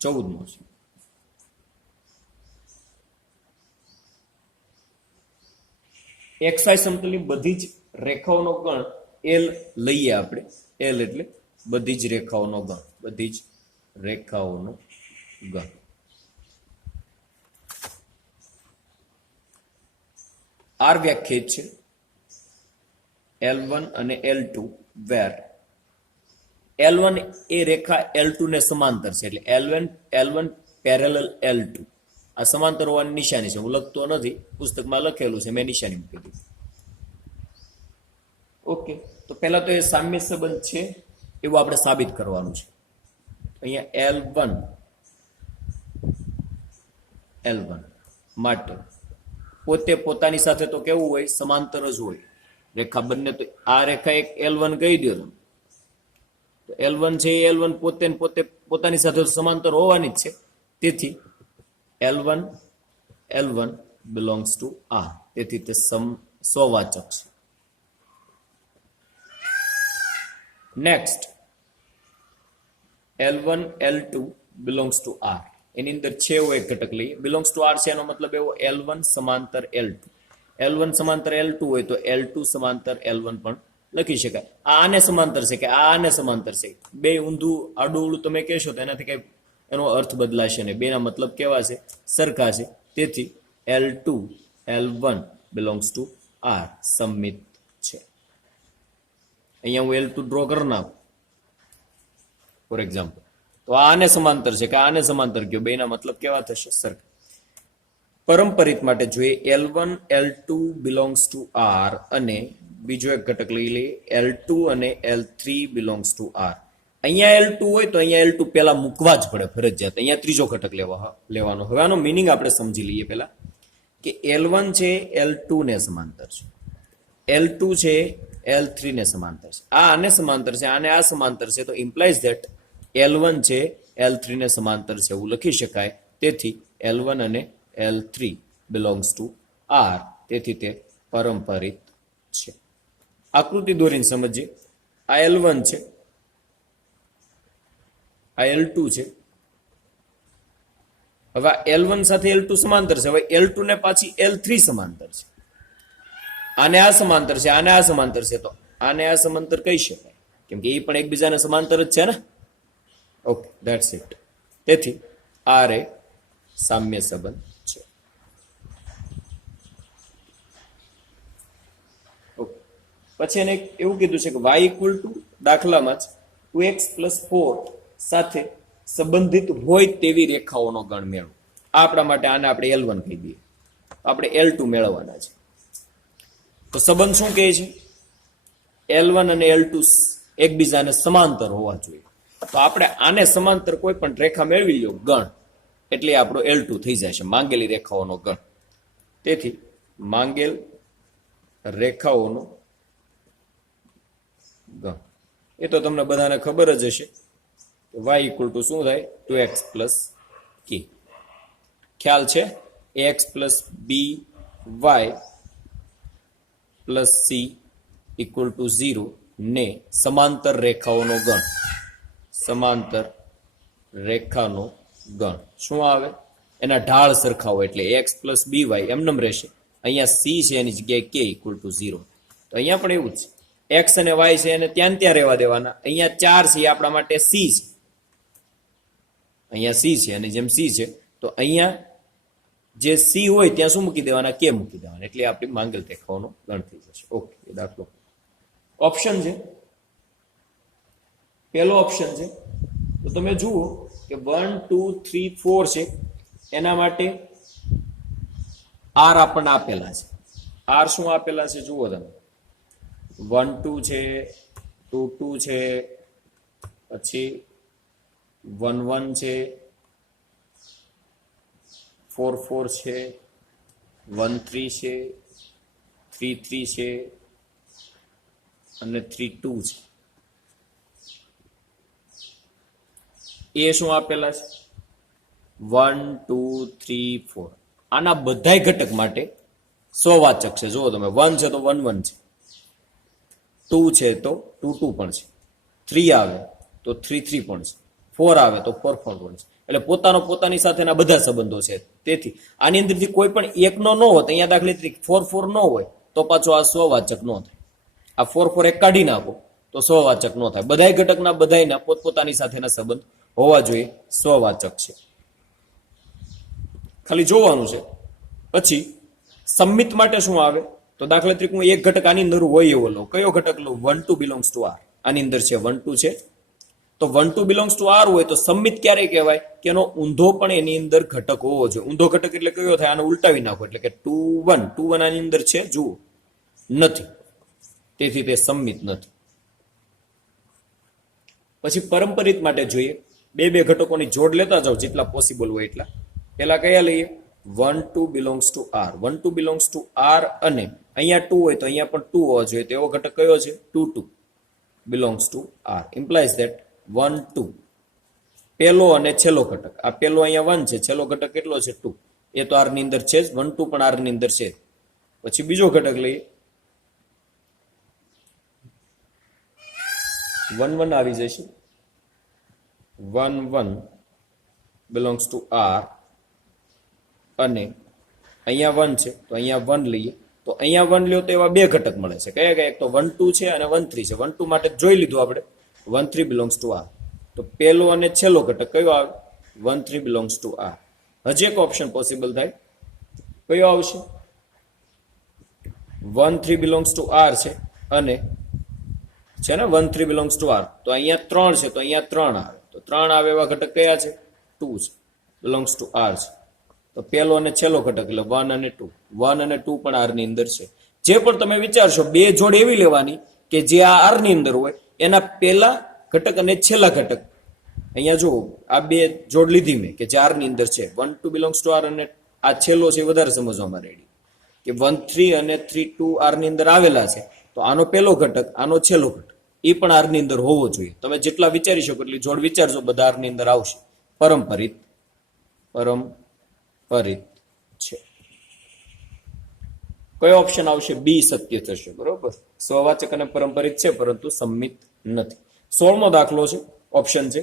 14મો છે. XY સમતલની બધી જ રેખાઓનો ગણ L લઈએ આપણે. L એટલે બધી જ રેખાઓનો ગણ, બધી જ રેખાઓનો ગણ. R વ્યાખ્યાયિત છે L1 અને L2 વેર L1 એ રેખા L2 ને સમાંતર છે. એટલે L1 પેરેલલ L2 આ સમાંતર હોવાની નિશાની છે. હું લખતો નથી, પુસ્તકમાં લખેલું છે, મેં નિશાની મૂકી દીધી. ઓકે, તો પહેલા તો એ સામ્ય સંબંધ છે એવું આપણે સાબિત કરવાનું છે. અહીંયા L1 માટે પોતે પોતાની સાથે તો કેવું હોય? સમાંતર જ હોય રેખા બંને. તો આ રેખા એક L1 કહી દો તમે, તો L1 છે એ L1 પોતે પોતાની સાથે સમાંતર હોવાની જ છે. તેથી L1 belongs to R. તેથી તે સ્વવાચક છે. Next L1 L2 belongs to R. એની અંદર છે એવો એક ઘટક લઈએ. belongs to R છે એનો મતલબ એવો L1 સમાંતર L2. L1 સમાંતર L2 હોય તો L2 સમાંતર L1 પણ લખી શકાય. આને સમાંતર છે કે આને સમાંતર છે, બે ઊંધું આડું તમે કહેશો તો એનાથી કઈ એનો અર્થ બદલાશે ને. બેના મતલબ કેવા છે? સરખા છે. તેથી L2 L1 belongs to R સમમિત છે. અહીંયા હું L2 ડ્રો કરી નાખું ફોર એક્ઝામ્પલ. તો આને સમાંતર છે કે આને સમાંતર કયો, બેના મતલબ કેવા થશે? સરખા. પરંપરિત માટે જોઈએ L1 L2 belongs to R અને બીજો એક ઘટક લઈ લઈએ L2 અને L3 belongs to R. અહીંયા L2 હોય તો અહીંયા L2 પેલા મૂકવા જ પડે ફરજિયાત. અહીંયા ત્રીજો ઘટક લેવાનો. હવે આનો મિનિંગ આપણે સમજી લઈએ પેલા કે L1 છે L2 ને સમાંતર છે, L2 છે L3 ને સમાંતર છે, આ આને સમાંતર છે, આને આ સમાંતર છે. તો ઇમ્પ્લાઇઝ ધેટ L1 છે L3 ને સમાંતર છે એવું લખી શકાય. તેથી L1 અને L3 belongs to R. તેથી તે પરંપરિત છે. આકૃતિ દોરીને સમજીએ. આ L1 છે, આ L2 છે. હવે L1 સાથે L2 સમાંતર છે. હવે L2 ને પાછી L3 સમાંતર છે. આને આ સમાંતર છે, આને આ સમાંતર છે. તો આને આ સમાંતર કહી શકાય કેમ કે એ પણ એકબીજાને સમાંતર જ છે ને. Okay, that's it. તેથી R એ સામ્ય સંબંધ છે. ઓકે, પછી એને એવું કીધું છે કે y ઇક્વલ ટુ દાખલામાં જ 2x + 4 સાથે સંબંધિત હોય તેવી રેખાઓનો ગણ મેળવો. આપણા માટે આને આપણે L1 કહી દઈએ, આપણે L2 મેળવવાના છે. તો સંબંધ શું કહે છે? L1 અને L2 એકબીજાને સમાંતર હોવા જોઈએ. તો આપણે આને સમાંતર કોઈ પણ રેખા મેળવી લો ગણ એટલે આપણો L2 થઈ જશે, માંગેલી રેખાઓનો ગણ. તેથી માંગેલ રેખાઓનો ગણ એ તો તમને બધાને ખબર જ હશે. y ઇક્વલ ટુ શું થાય? 2x + k. ખ્યાલ છે? ax + by + c equal to 0 ને સમાંતર રેખાઓનો ગણ, સમાંતર રેખાનો ગણ શું આવે? એના ઢાળ સરખા હોય એટલે x પ્લસ by એમનેમ રહેશે. અહીંયા c છે એની જગ્યાએ k ઇક્વલ ટુ 0. તો અહીંયા પણ એવું જ છે, x અને y છે એને ત્યાં રહેવા દેવાના. અહીંયા 4 છે આપણા માટે c છે, અહીંયા c છે અને જેમ c છે તો અહીંયા જે c હોય ત્યાં શું મૂકી દેવાના? k મૂકી દેવાના. એટલે આપણી માંગેલ રેખાઓનો ગણ થઈ જશે. ઓકે, એ દાખલો ઓપ્શન છે, પહેલો ઓપ્શન છે. તો તમે જુઓ કે 1 2 3 4 છે, એના માટે r આપણને આપેલા છે. r શું આપેલા છે જુઓ તમે, 1 2 છે, 2 2 છે, પછી 1 1 છે, 4 4 છે, 1 3 છે, 3 3 છે અને 3 2 છે. એ શું આપેલા છે? 1 2 3 4. આના બધાય ઘટક માટે સ્વવાચક છે. જુઓ તમે, 1 છે તો 1 1 છે, 2 છે તો 2 2 પણ છે, 3 આવે તો 3 3 પણ છે, 4 આવે તો 4 4 પણ છે. એટલે પોતાની સાથેના બધા સંબંધો છે. તેથી આની અંદરથી કોઈ પણ એકનો ન હોત, અહીંયા દાખલા તરીકે 4 4 ન હોય તો પાછો આ સ્વવાચક ન થાય. આ 4 4 એક કાઢી નાખો તો સ્વવાચક ન થાય. બધાય ઘટકના બધાયના પોતપોતાની સાથેના સંબંધ હોવા જોઈએ, સ્વવાચક છે. ખાલી જોવાનું છે. પછી સંમિત માટે શું આવે? તો દાખલા તરીકે હું એક ઘટક આની અંદર હોય એવો લઉં. કયો ઘટક લઉં? 1 2 બિલોંગ્સ ટુ r. આની અંદર છે 1 2 છે, તો 1 2 બિલોંગ્સ ટુ r હોય તો સંમિત ક્યારે કહેવાય? કે એનો ઊંધો પણ એની અંદર ઘટક હોવો જોઈએ. ઊંધો ઘટક એટલે કયો થાય? આને ઉલટાવી નાખો એટલે કે 2 1. 2 1 આની અંદર છે? જુઓ, નથી, તેથી તે સંમિત નથી. પછી પરંપરિત માટે જોઈએ, બે ઘટકોની જોડ લેતા જાઓ જેટલા પોસિબલ હોય એટલા. પેલા કયા લઈએ? 1 2 belongs to r. 1 2 belongs to r અને અહીંયા 2 હોય તો અહીંયા પણ 2 હોવો જોઈએ. તો એવો ઘટક કયો છે? 2 2 belongs to r. Implies that 1 2 પેલો અને છેલ્લો ઘટક. આ પેલો અહીંયા 1 છે, છેલ્લો ઘટક કેટલો છે? 2. એ તો r ની અંદર છે જ, 1 2 પણ r ની અંદર છે. પછી બીજો ઘટક લઈએ, 1 1 આવી જશે. 1 1 બિલોંગ્સ ટુ r અને અહીંયા 1 છે તો અહીંયા 1 લઈએ. તો અહીંયા 1 લ્યો તો એવા બે ઘટક મળે છે. કયા કયા? એક તો 1 2 છે અને 1 3 છે. 1 2 માટે જોઈ લીધું આપણે, 1 3 બિલોંગ્સ ટુ r. તો પેલો અને છેલ્લો ઘટક કયો આવે? 1 3 બિલોંગ્સ ટુ r. હજી એક ઓપ્શન પોસિબલ થાય, કયો આવશે? 1 3 બિલોંગ્સ ટુ r છે અને છે ને 1 3 બિલોંગ્સ ટુ r. તો અહીંયા 3 છે તો અહીંયા 3 આવે. તો 3 આવે એવા ઘટક કયા છે? 2 છે, બિલોંગ્સ ટુ r છે. તો પેલો અને છેલ્લો ઘટક એટલે 1 અને 2. 1 અને 2 પણ r ની અંદર છે. જે પણ તમે વિચારશો, બે જોડ એવી લેવાની કે જે આ r ની અંદર હોય, એના પેલા ઘટક અને છેલ્લા ઘટક. અહીંયા જો આ બે જોડ લીધી મેં કે જે r ની અંદર છે. 1 2 બિલોંગ્સ ટુ r અને આ છેલ્લો છે વધારે સમજવામાં રેડી કે 1 3 અને 3 2 r ની અંદર આવેલા છે. તો આનો પેલો ઘટક, આનો છેલ્લો ઘટક, એ પણ r ની અંદર હોવો જોઈએ. તમે જેટલા વિચારી શકો એટલી જોડ વિચારજો, બધા r ની અંદર આવશે. પરંપરિત છે. કયો ઓપ્શન આવશે? બી સત્ય થશે. બરોબર, સ્વવાચક અને પરંપરિત છે પરંતુ સંમિત નથી. 16મો દાખલો છે, ઓપ્શન છે.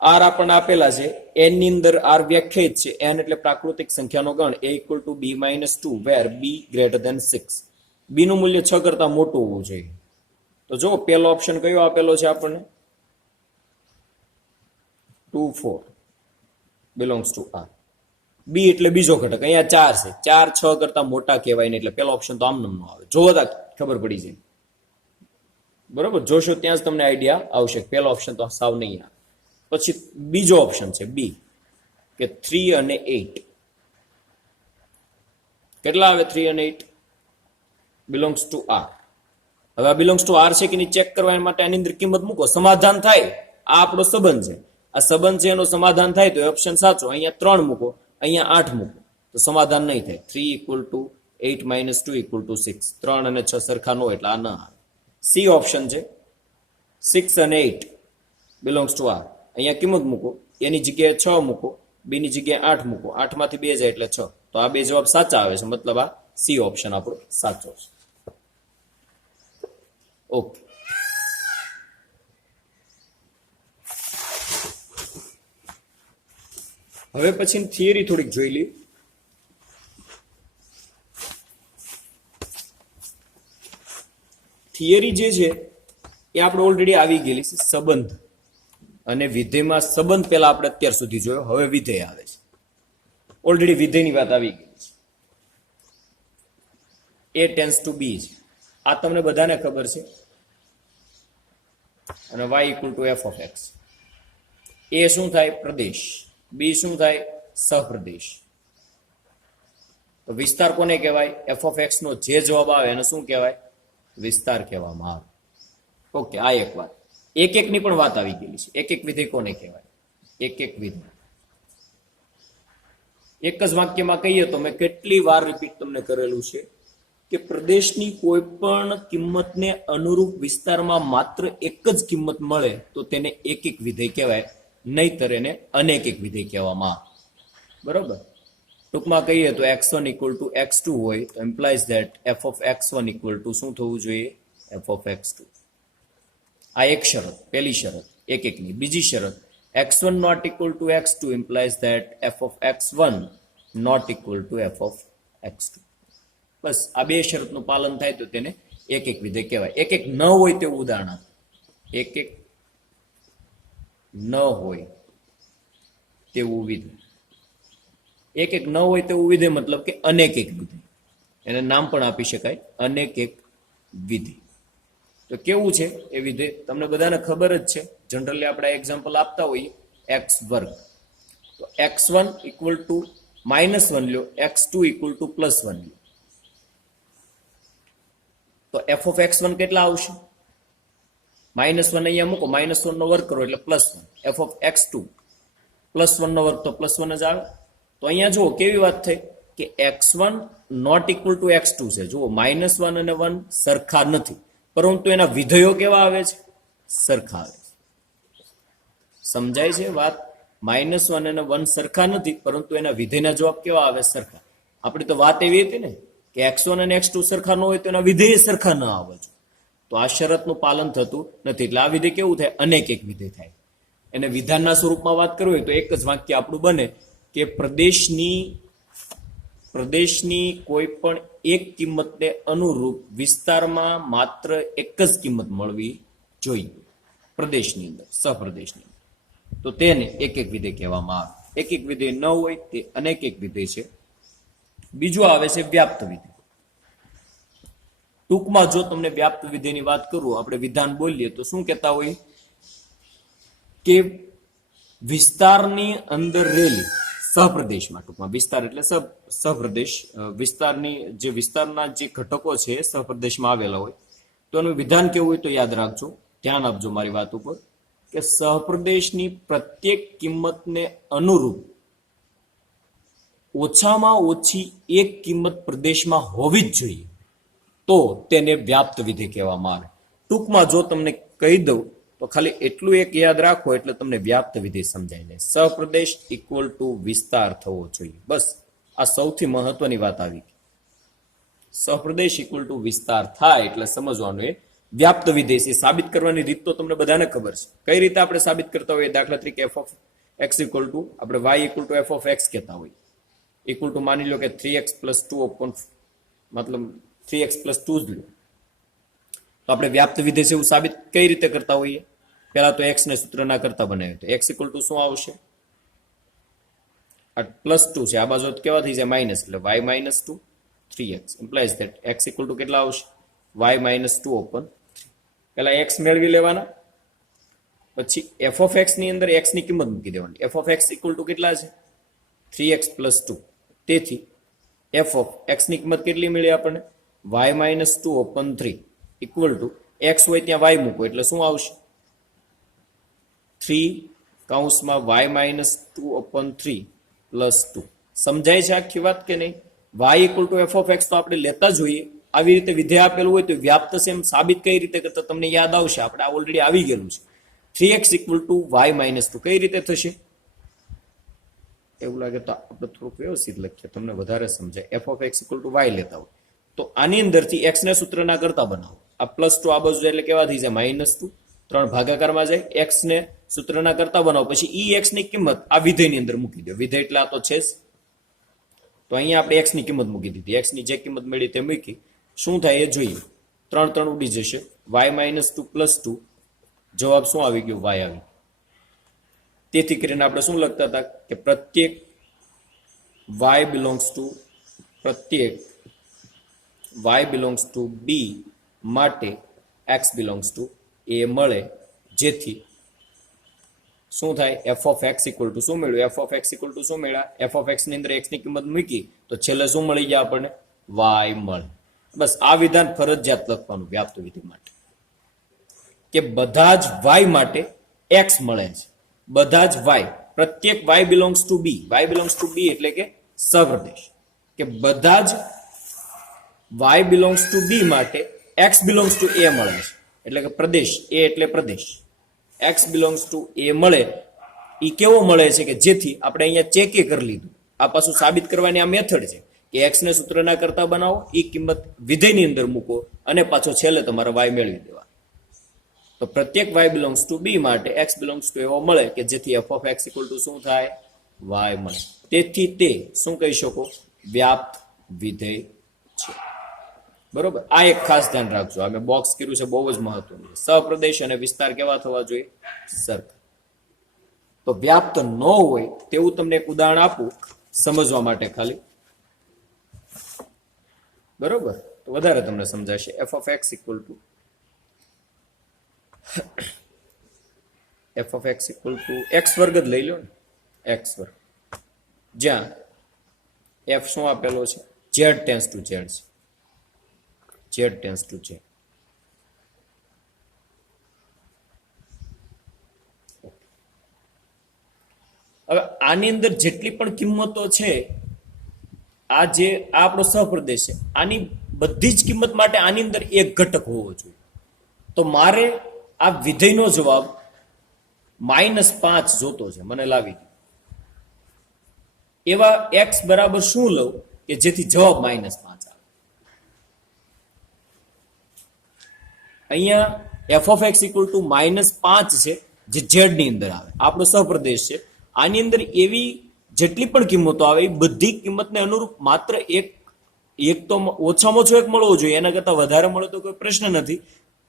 r આપણને આપેલા છે, n ની અંદર r વ્યાખ્યાયિત છે. n એટલે પ્રાકૃતિક સંખ્યાનો ગણ. a equal to b minus 2 where b greater than 6. b નું મૂલ્ય 6 કરતા મોટું હોવું જોઈએ. તો જો પેલો ઓપ્શન કયો આપેલો છે આપણને? 2 4 બિલોંગ્સ ટુ r. બી એટલે બીજો ઘટક, અહીંયા 4 છે. 4 6 કરતા મોટા કહેવાય ને, એટલે પેલો ઓપ્શન તો આમનામ નો આવે. જોવો તા ખબર પડી જાય. બરોબર, જોશો ત્યાં જ તમને આઈડિયા આવશે. પેલો ઓપ્શન તો સાવ નહીં આવે. પછી બીજો ઓપ્શન છે બી, કે 3 અને 8. કેટલા આવે? 3 અને 8 બિલોંગ્સ ટુ r. હવે આ બિલોંગ્સ ટુ r છે કે નહીં ચેક કરવા માટે આની અંદર કિંમત મૂકો, સમાધાન થાય. આ આપણો સંબંધ છે, આ સંબંધ છે એનું સમાધાન થાય તો ઓપ્શન સાચો. અહીંયા 3 મૂકો, અહીંયા 8 મૂકો તો સમાધાન નહીં થાય. 3 equal to 8 minus 2 equal to 6. 3 અને 6 સરખા નો એટલે આ ના આવે. સી ઓપ્શન છે, 6 અને 8 બિલોંગ્સ ટુ r. અહીંયા કિંમત મૂકો, એની જગ્યાએ 6 મૂકો, બી ની જગ્યાએ 8 મૂકો. 8 માંથી 2 જાય એટલે 6. તો આ બે જવાબ સાચા આવે છે, મતલબ આ સી ઓપ્શન આપણો સાચો છે. ઓકે, હવે પછી થિયરી થોડીક જોઈ લઈએ. થિયરી જે છે એ આપણે ઓલરેડી આવી ગયેલી છે. સંબંધ અને વિધેયમાં સંબંધ પહેલા આપણે અત્યાર સુધી જોયો, હવે વિધેય આવે છે. ઓલરેડી વિધેયની વાત આવી ગઈ છે. A tends to B છે, આ તમને બધાને ખબર છે. અને y equal to f of x. A શું થાય? પ્રદેશ. B શું થાય? સહપ્રદેશ. તો વિસ્તાર કોને કહેવાય? f of x નો જે જવાબ આવે એને શું કહેવાય? વિસ્તાર કહેવામાં આવે. ઓકે, આ એક વાત. એક એક ની પણ વાત આવી ગયેલી છે. એક એક વિધેય કોને કહેવાય? એક એક વિધેય. એક જ વાક્યમાં કહીએ તો મેં કેટલી વાર રિપીટ તમને કરેલું છે કે પ્રદેશની કોઈ પણ કિંમતને અનુરૂપ વિસ્તારમાં માત્ર એક જ કિંમત મળે તો તેને એક એક વિધેય કહેવાય, નહીતર એને અનેક એક વિધેય કહેવામાં આવે. બરોબર? ટૂંકમાં કહીએ તો x1 equal to x2 હોય તો implies that f of x1 equal to શું થવું જોઈએ? f of x2. આ એક શરત, પહેલી શરત એક એકની. બીજી શરત x1 not equal to x2 implies that f of x1 not equal to f of x2. બસ આ બે શરતનું પાલન થાય તો તેને એક એક વિધેય કહેવાય. એક એક ન હોય તેવું ઉદાહરણ. એક એક ન હોય તેવું વિધેય. એક એક ન હોય તેવું વિધેય મતલબ કે અનેક એક વિધેય. એને નામ પણ આપી શકાય, અનેક એક વિધેય. તો કેવું છે એ વિધેય? તમને બધાને ખબર જ છે. જનરલી આપણે એક્ઝામ્પલ આપતા હોઈએ x વર્ગ. તો x1 ઇક્વલ ટુ -1 લ્યો, x2 ઇક્વલ ટુ +1 લ્યો, તો f of x1 કેટલા આવશે? -1 અહીંયા મૂકો, -1 નો વર્ગ કરો એટલે +1. f of x2 +1 નો વર્ગ તો +1 જ આવે. તો અહીંયા જુઓ કેવી વાત થઈ કે x1 not equal to x2 છે. જુઓ -1 અને 1 સરખા નથી, પરંતુ એના વિધેયો કેવા આવે છે? સરખા આવે છે. સમજાય છે વાત? -1 અને 1 સરખા નથી, પરંતુ એના વિધેયના જવાબ કેવા આવે? સરખા. આપણી તો વાત એવી હતી ને કે x1 અને x2 સરખા ન હોય તો એના વિધેય સરખા ન આવે. તો આ શરતનું પાલન થતું નથી, એટલે આ વિધેય કેવું થાય? અનેક એક વિધેય થાય. એને વિધાનના સ્વરૂપમાં વાત કરવી હોય તો એક જ વાક્ય આપણું બને કે પ્રદેશની કોઈ પણ એક કિંમતને અનુરૂપ વિસ્તારમાં માત્ર એક જ કિંમત મળવી જોઈએ પ્રદેશની અંદર, સહપ્રદેશની અંદર. તો તેને એક એક વિધેય કહેવામાં આવે. એક એક વિધેય ન હોય તે અનેક એક વિધેય છે. બીજું આવે છે વ્યાપ્ત વિધેય. ટૂંકમાં જો તમને વ્યાપ્ત વિધેયની વાત કરું, આપણે વિધાન બોલીએ તો શું કહેતા હોય કે વિસ્તારની અંદર રહેલી સહપ્રદેશમાં, ટૂંકમાં વિસ્તાર એટલે સહપ્રદેશ, વિસ્તારના જે ઘટકો છે સહપ્રદેશમાં આવેલા હોય તો એનું વિધાન કેવું હોય તો યાદ રાખજો, ધ્યાન આપજો મારી વાત ઉપર, કે સહપ્રદેશની પ્રત્યેક કિંમતને અનુરૂપ ઓછામાં ઓછી એક કિંમત પ્રદેશમાં હોવી જ જોઈએ તો તેને વ્યાપ્ત વિધેય કહેવામાં આવે. ટૂંકમાં જો તમને કહી દઉં તો ખાલી એટલું એક યાદ રાખો એટલે તમને વ્યાપ્ત વિધેય સમજાય જાય. સહપ્રદેશ ઇક્વલ ટુ વિસ્તાર થવો જોઈએ. બસ આ સૌથી મહત્વની વાત આવી. સહપ્રદેશ ઇક્વલ ટુ વિસ્તાર થાય એટલે સમજવાનું એ વ્યાપ્ત વિધેય છે. સાબિત કરવાની રીત તો તમને બધાને ખબર છે. કઈ રીતે આપણે સાબિત કરતા હોઈએ? દાખલા તરીકે f of x equal to આપણે y equal to f of x કહેતા હોઈએ, ઇક્વલ ટુ માની લો કે 3x + 2 upon મતલબ 3x + 2 જ લો. તો આપણે વ્યાપ્ત વિધેય છે એવું સાબિત કઈ રીતે કરતા હોઈએ? પહેલા તો x ને સૂત્રના કરતા બનાવ્યું તો x ઇક્વલ ટુ શું આવશે? આ +2 છે, આ બાજુ કેવા થઈ જાય? માઇનસ, એટલે y - 2 3x implies that x equal to કેટલા આવશે? y - 2 upon 3. પહેલા x મેળવી લેવાના, પછી f of x ની અંદર x ની કિંમત મૂકી દેવાની. f of x equal to કેટલા છે? 3x + 2. તેથી f of x ની કિંમત કેટલી મળી આપણને? y - 2 upon 3 equal to x હોય ત્યાં y મૂકો એટલે શું આવશે? 3 કૌંસમાં y - 2 upon 3 + 2. સમજાય છે આખી વાત કે નહીં? y equal to f of x તો આપણે લેતા જોઈએ. આવી રીતે વિધેય આપેલું હોય તો વ્યાપ્ત છે એમ સાબિત કઈ રીતે કરતા તમને યાદ આવશે. આપણે આ ઓલરેડી આવી ગયેલું છે. 3x ઇક્વલ ટુ y - 2 કઈ રીતે થશે? એવું લાગે તો આપણે થોડુંક વ્યવસ્થિત લખીએ, તમને વધારે સમજાય. f of x equal to y લેતા હોય તો આની અંદરથી x ને સૂત્રના કરતા બનાવો. આ +2 આ બાજુ એટલે કેવા થઈ જાય? -2. 3 ભાગાકારમાં જાય. x ને સૂત્રના કરતા બનાવો, પછી ઈ એક્સ ની કિંમત આ વિધેયની અંદર મૂકી દો. વિધેય એટલે આ તો છે જ. તો અહીંયા આપણે એક્સ ની કિંમત મૂકી દીધી. એક્સ ની જે કિંમત મળી તે મૂકી. શું થાય એ જોઈએ. 3 3 ઉડી જશે. y-2 + 2 જવાબ શું આવી ગયો? y આવી. તેથી કરીને આપણે શું લખતા હતા કે પ્રત્યેક y belongs to b માટે x belongs to a મળે, જેથી શું થાય? f of x equal to શું મળ્યું? f of x equal to શું મળ્યા? f of x ની અંદર x ની કિંમત મૂકી તો છેલ્લે શું મળી જાય આપણને? y મળે. બસ આ વિધાન ફરજિયાત લખવાનું વ્યાપ્ત વિધિ માટે, કે બધા જ y માટે x મળે છે. બધા જ y, પ્રત્યેક y belongs to b. y belongs to b એટલે કે સપ્રદેશ, કે બધા જ y belongs to b માટે x belongs to a મળે છે. એટલે કે પ્રદેશ, a એટલે પ્રદેશ, x belongs to a મળે. એ કેવો મળે છે? કે જેથી આપણે અહીંયા ચેકે કરી લીધું. આ પાછું સાબિત કરવાની આ મેથડ છે કે x ને સૂત્રના કરતા બનાવો, એ કિંમત વિધેયની અંદર મૂકો અને પાછો છેલ્લે તમારે y મેળવી દેવા. તો પ્રત્યેક y belongs to b માટે x belongs to એવો મળે કે જેથી f of x equal to શું થાય? y મળે. તેથી તે શું કહી શકો? વ્યાપ્ત વિધેય છે. બરોબર. આ એક ખાસ ધ્યાન રાખજો. આ મેં બોક્સ કર્યું છે, બહુ જ મહત્વનું છે. સપ્રદેશ અને વિસ્તાર કેવા થવા જોઈએ? સરખા. તો વ્યાપ્ત ન હોય તેવું તમને એક ઉદાહરણ આપું સમજવા માટે ખાલી. બરોબર. તો વધારે તમને સમજાશે. f of x equal to x વર્ગ જ લઈ લો ને, x વર્ગ, જ્યાં f શું આપેલો છે? z ટેન્સ ટુ z છે. z tense two z. હવે આની અંદર જેટલી પણ કિંમતો છે, આ આપણો સહપ્રદેશ છે, આની બધી જ કિંમત માટે આની અંદર એક ઘટક હોવો જોઈએ. તો મારે આ વિધેયનો જવાબ -5 જોતો છે, મને લાવી દો. એવા x બરાબર શું લઉં કે જેથી જવાબ -5 આવે? અહીંયા f of x equal to -5 છે, જે z ની અંદર આવે, આપણો સહપ્રદેશ છે. આની અંદર એવી જેટલી પણ કિંમતો આવે એ બધી કિંમતને અનુરૂપ માત્ર એક તો ઓછામાં ઓછો એક મળવો જોઈએ. એના કરતા વધારે મળે તો કોઈ પ્રશ્ન નથી,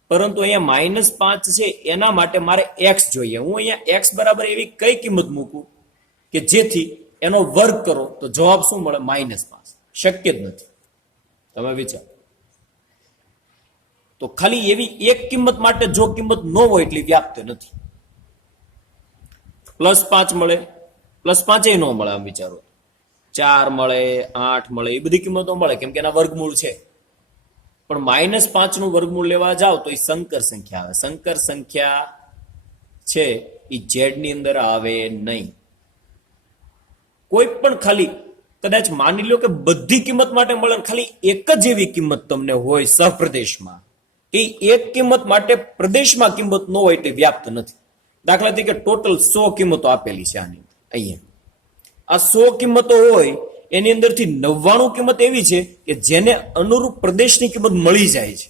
પરંતુ અહીંયા -5 છે એના માટે મારે x જોઈએ. હું અહીંયા x બરાબર એવી કઈ કિંમત મૂકું કે જેથી એનો વર્ગ કરો તો જવાબ શું મળે? -5. શક્ય જ નથી. તમે વિચારો. તો ખાલી એવી એક કિંમત માટે જો કિંમત ન હોય એટલી વ્યાપ્ત નથી. +5 મળે, +5 ન મળે. આમ વિચારો, 4 મળે, 8 મળે, એ બધી કિંમતો મળે કેમ કે એના વર્ગમૂળ છે. પણ -5 નું વર્ગમૂળ લેવા જાવ તો એ સંકર સંખ્યા આવે. સંકર સંખ્યા છે એ z ની અંદર આવે નહીં. કોઈ પણ ખાલી કદાચ માની લો કે બધી કિંમત માટે મળે, ખાલી એક જ એવી કિંમત તમને હોય સહપ્રદેશમાં, એ એક કિંમત માટે પ્રદેશમાં કિંમત ન હોય તે વ્યાપ્ત નથી. દાખલા તરીકે ટોટલ 100 કિંમતો આપેલી છે આની અહીંયા. આ 100 કિંમતો હોય એની અંદરથી 99 કિંમત એવી છે કે જેને અનુરૂપ પ્રદેશની કિંમત મળી જાય છે.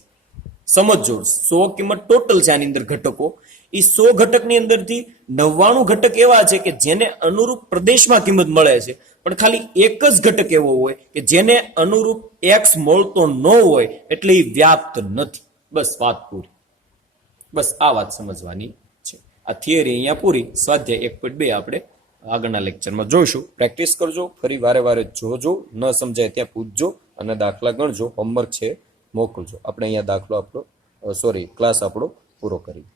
સમજો, 100 કિંમત ટોટલ છે આની અંદર ઘટકો. એ 100 ઘટકની અંદરથી 99 ઘટક એવા છે કે જેને અનુરૂપ પ્રદેશમાં કિંમત મળે છે, પણ ખાલી એક જ ઘટક એવો હોય કે જેને અનુરૂપ x મળતો ન હોય, એટલે એ વ્યાપ્ત નથી. બસ વાત પૂરી. બસ આ વાત સમજવાની છે. આ થિયરી અહીંયા પૂરી. સ્વાધ્યાય 1.2 આપણે આગળના લેક્ચરમાં જોઈશું. પ્રેક્ટિસ કરજો, ફરી વારે વારે જોજો, ન સમજાય ત્યાં પૂછજો અને દાખલા ગણજો. હોમવર્ક છે મોકલજો. આપણે અહીંયા ક્લાસ આપણો પૂરો કરીએ.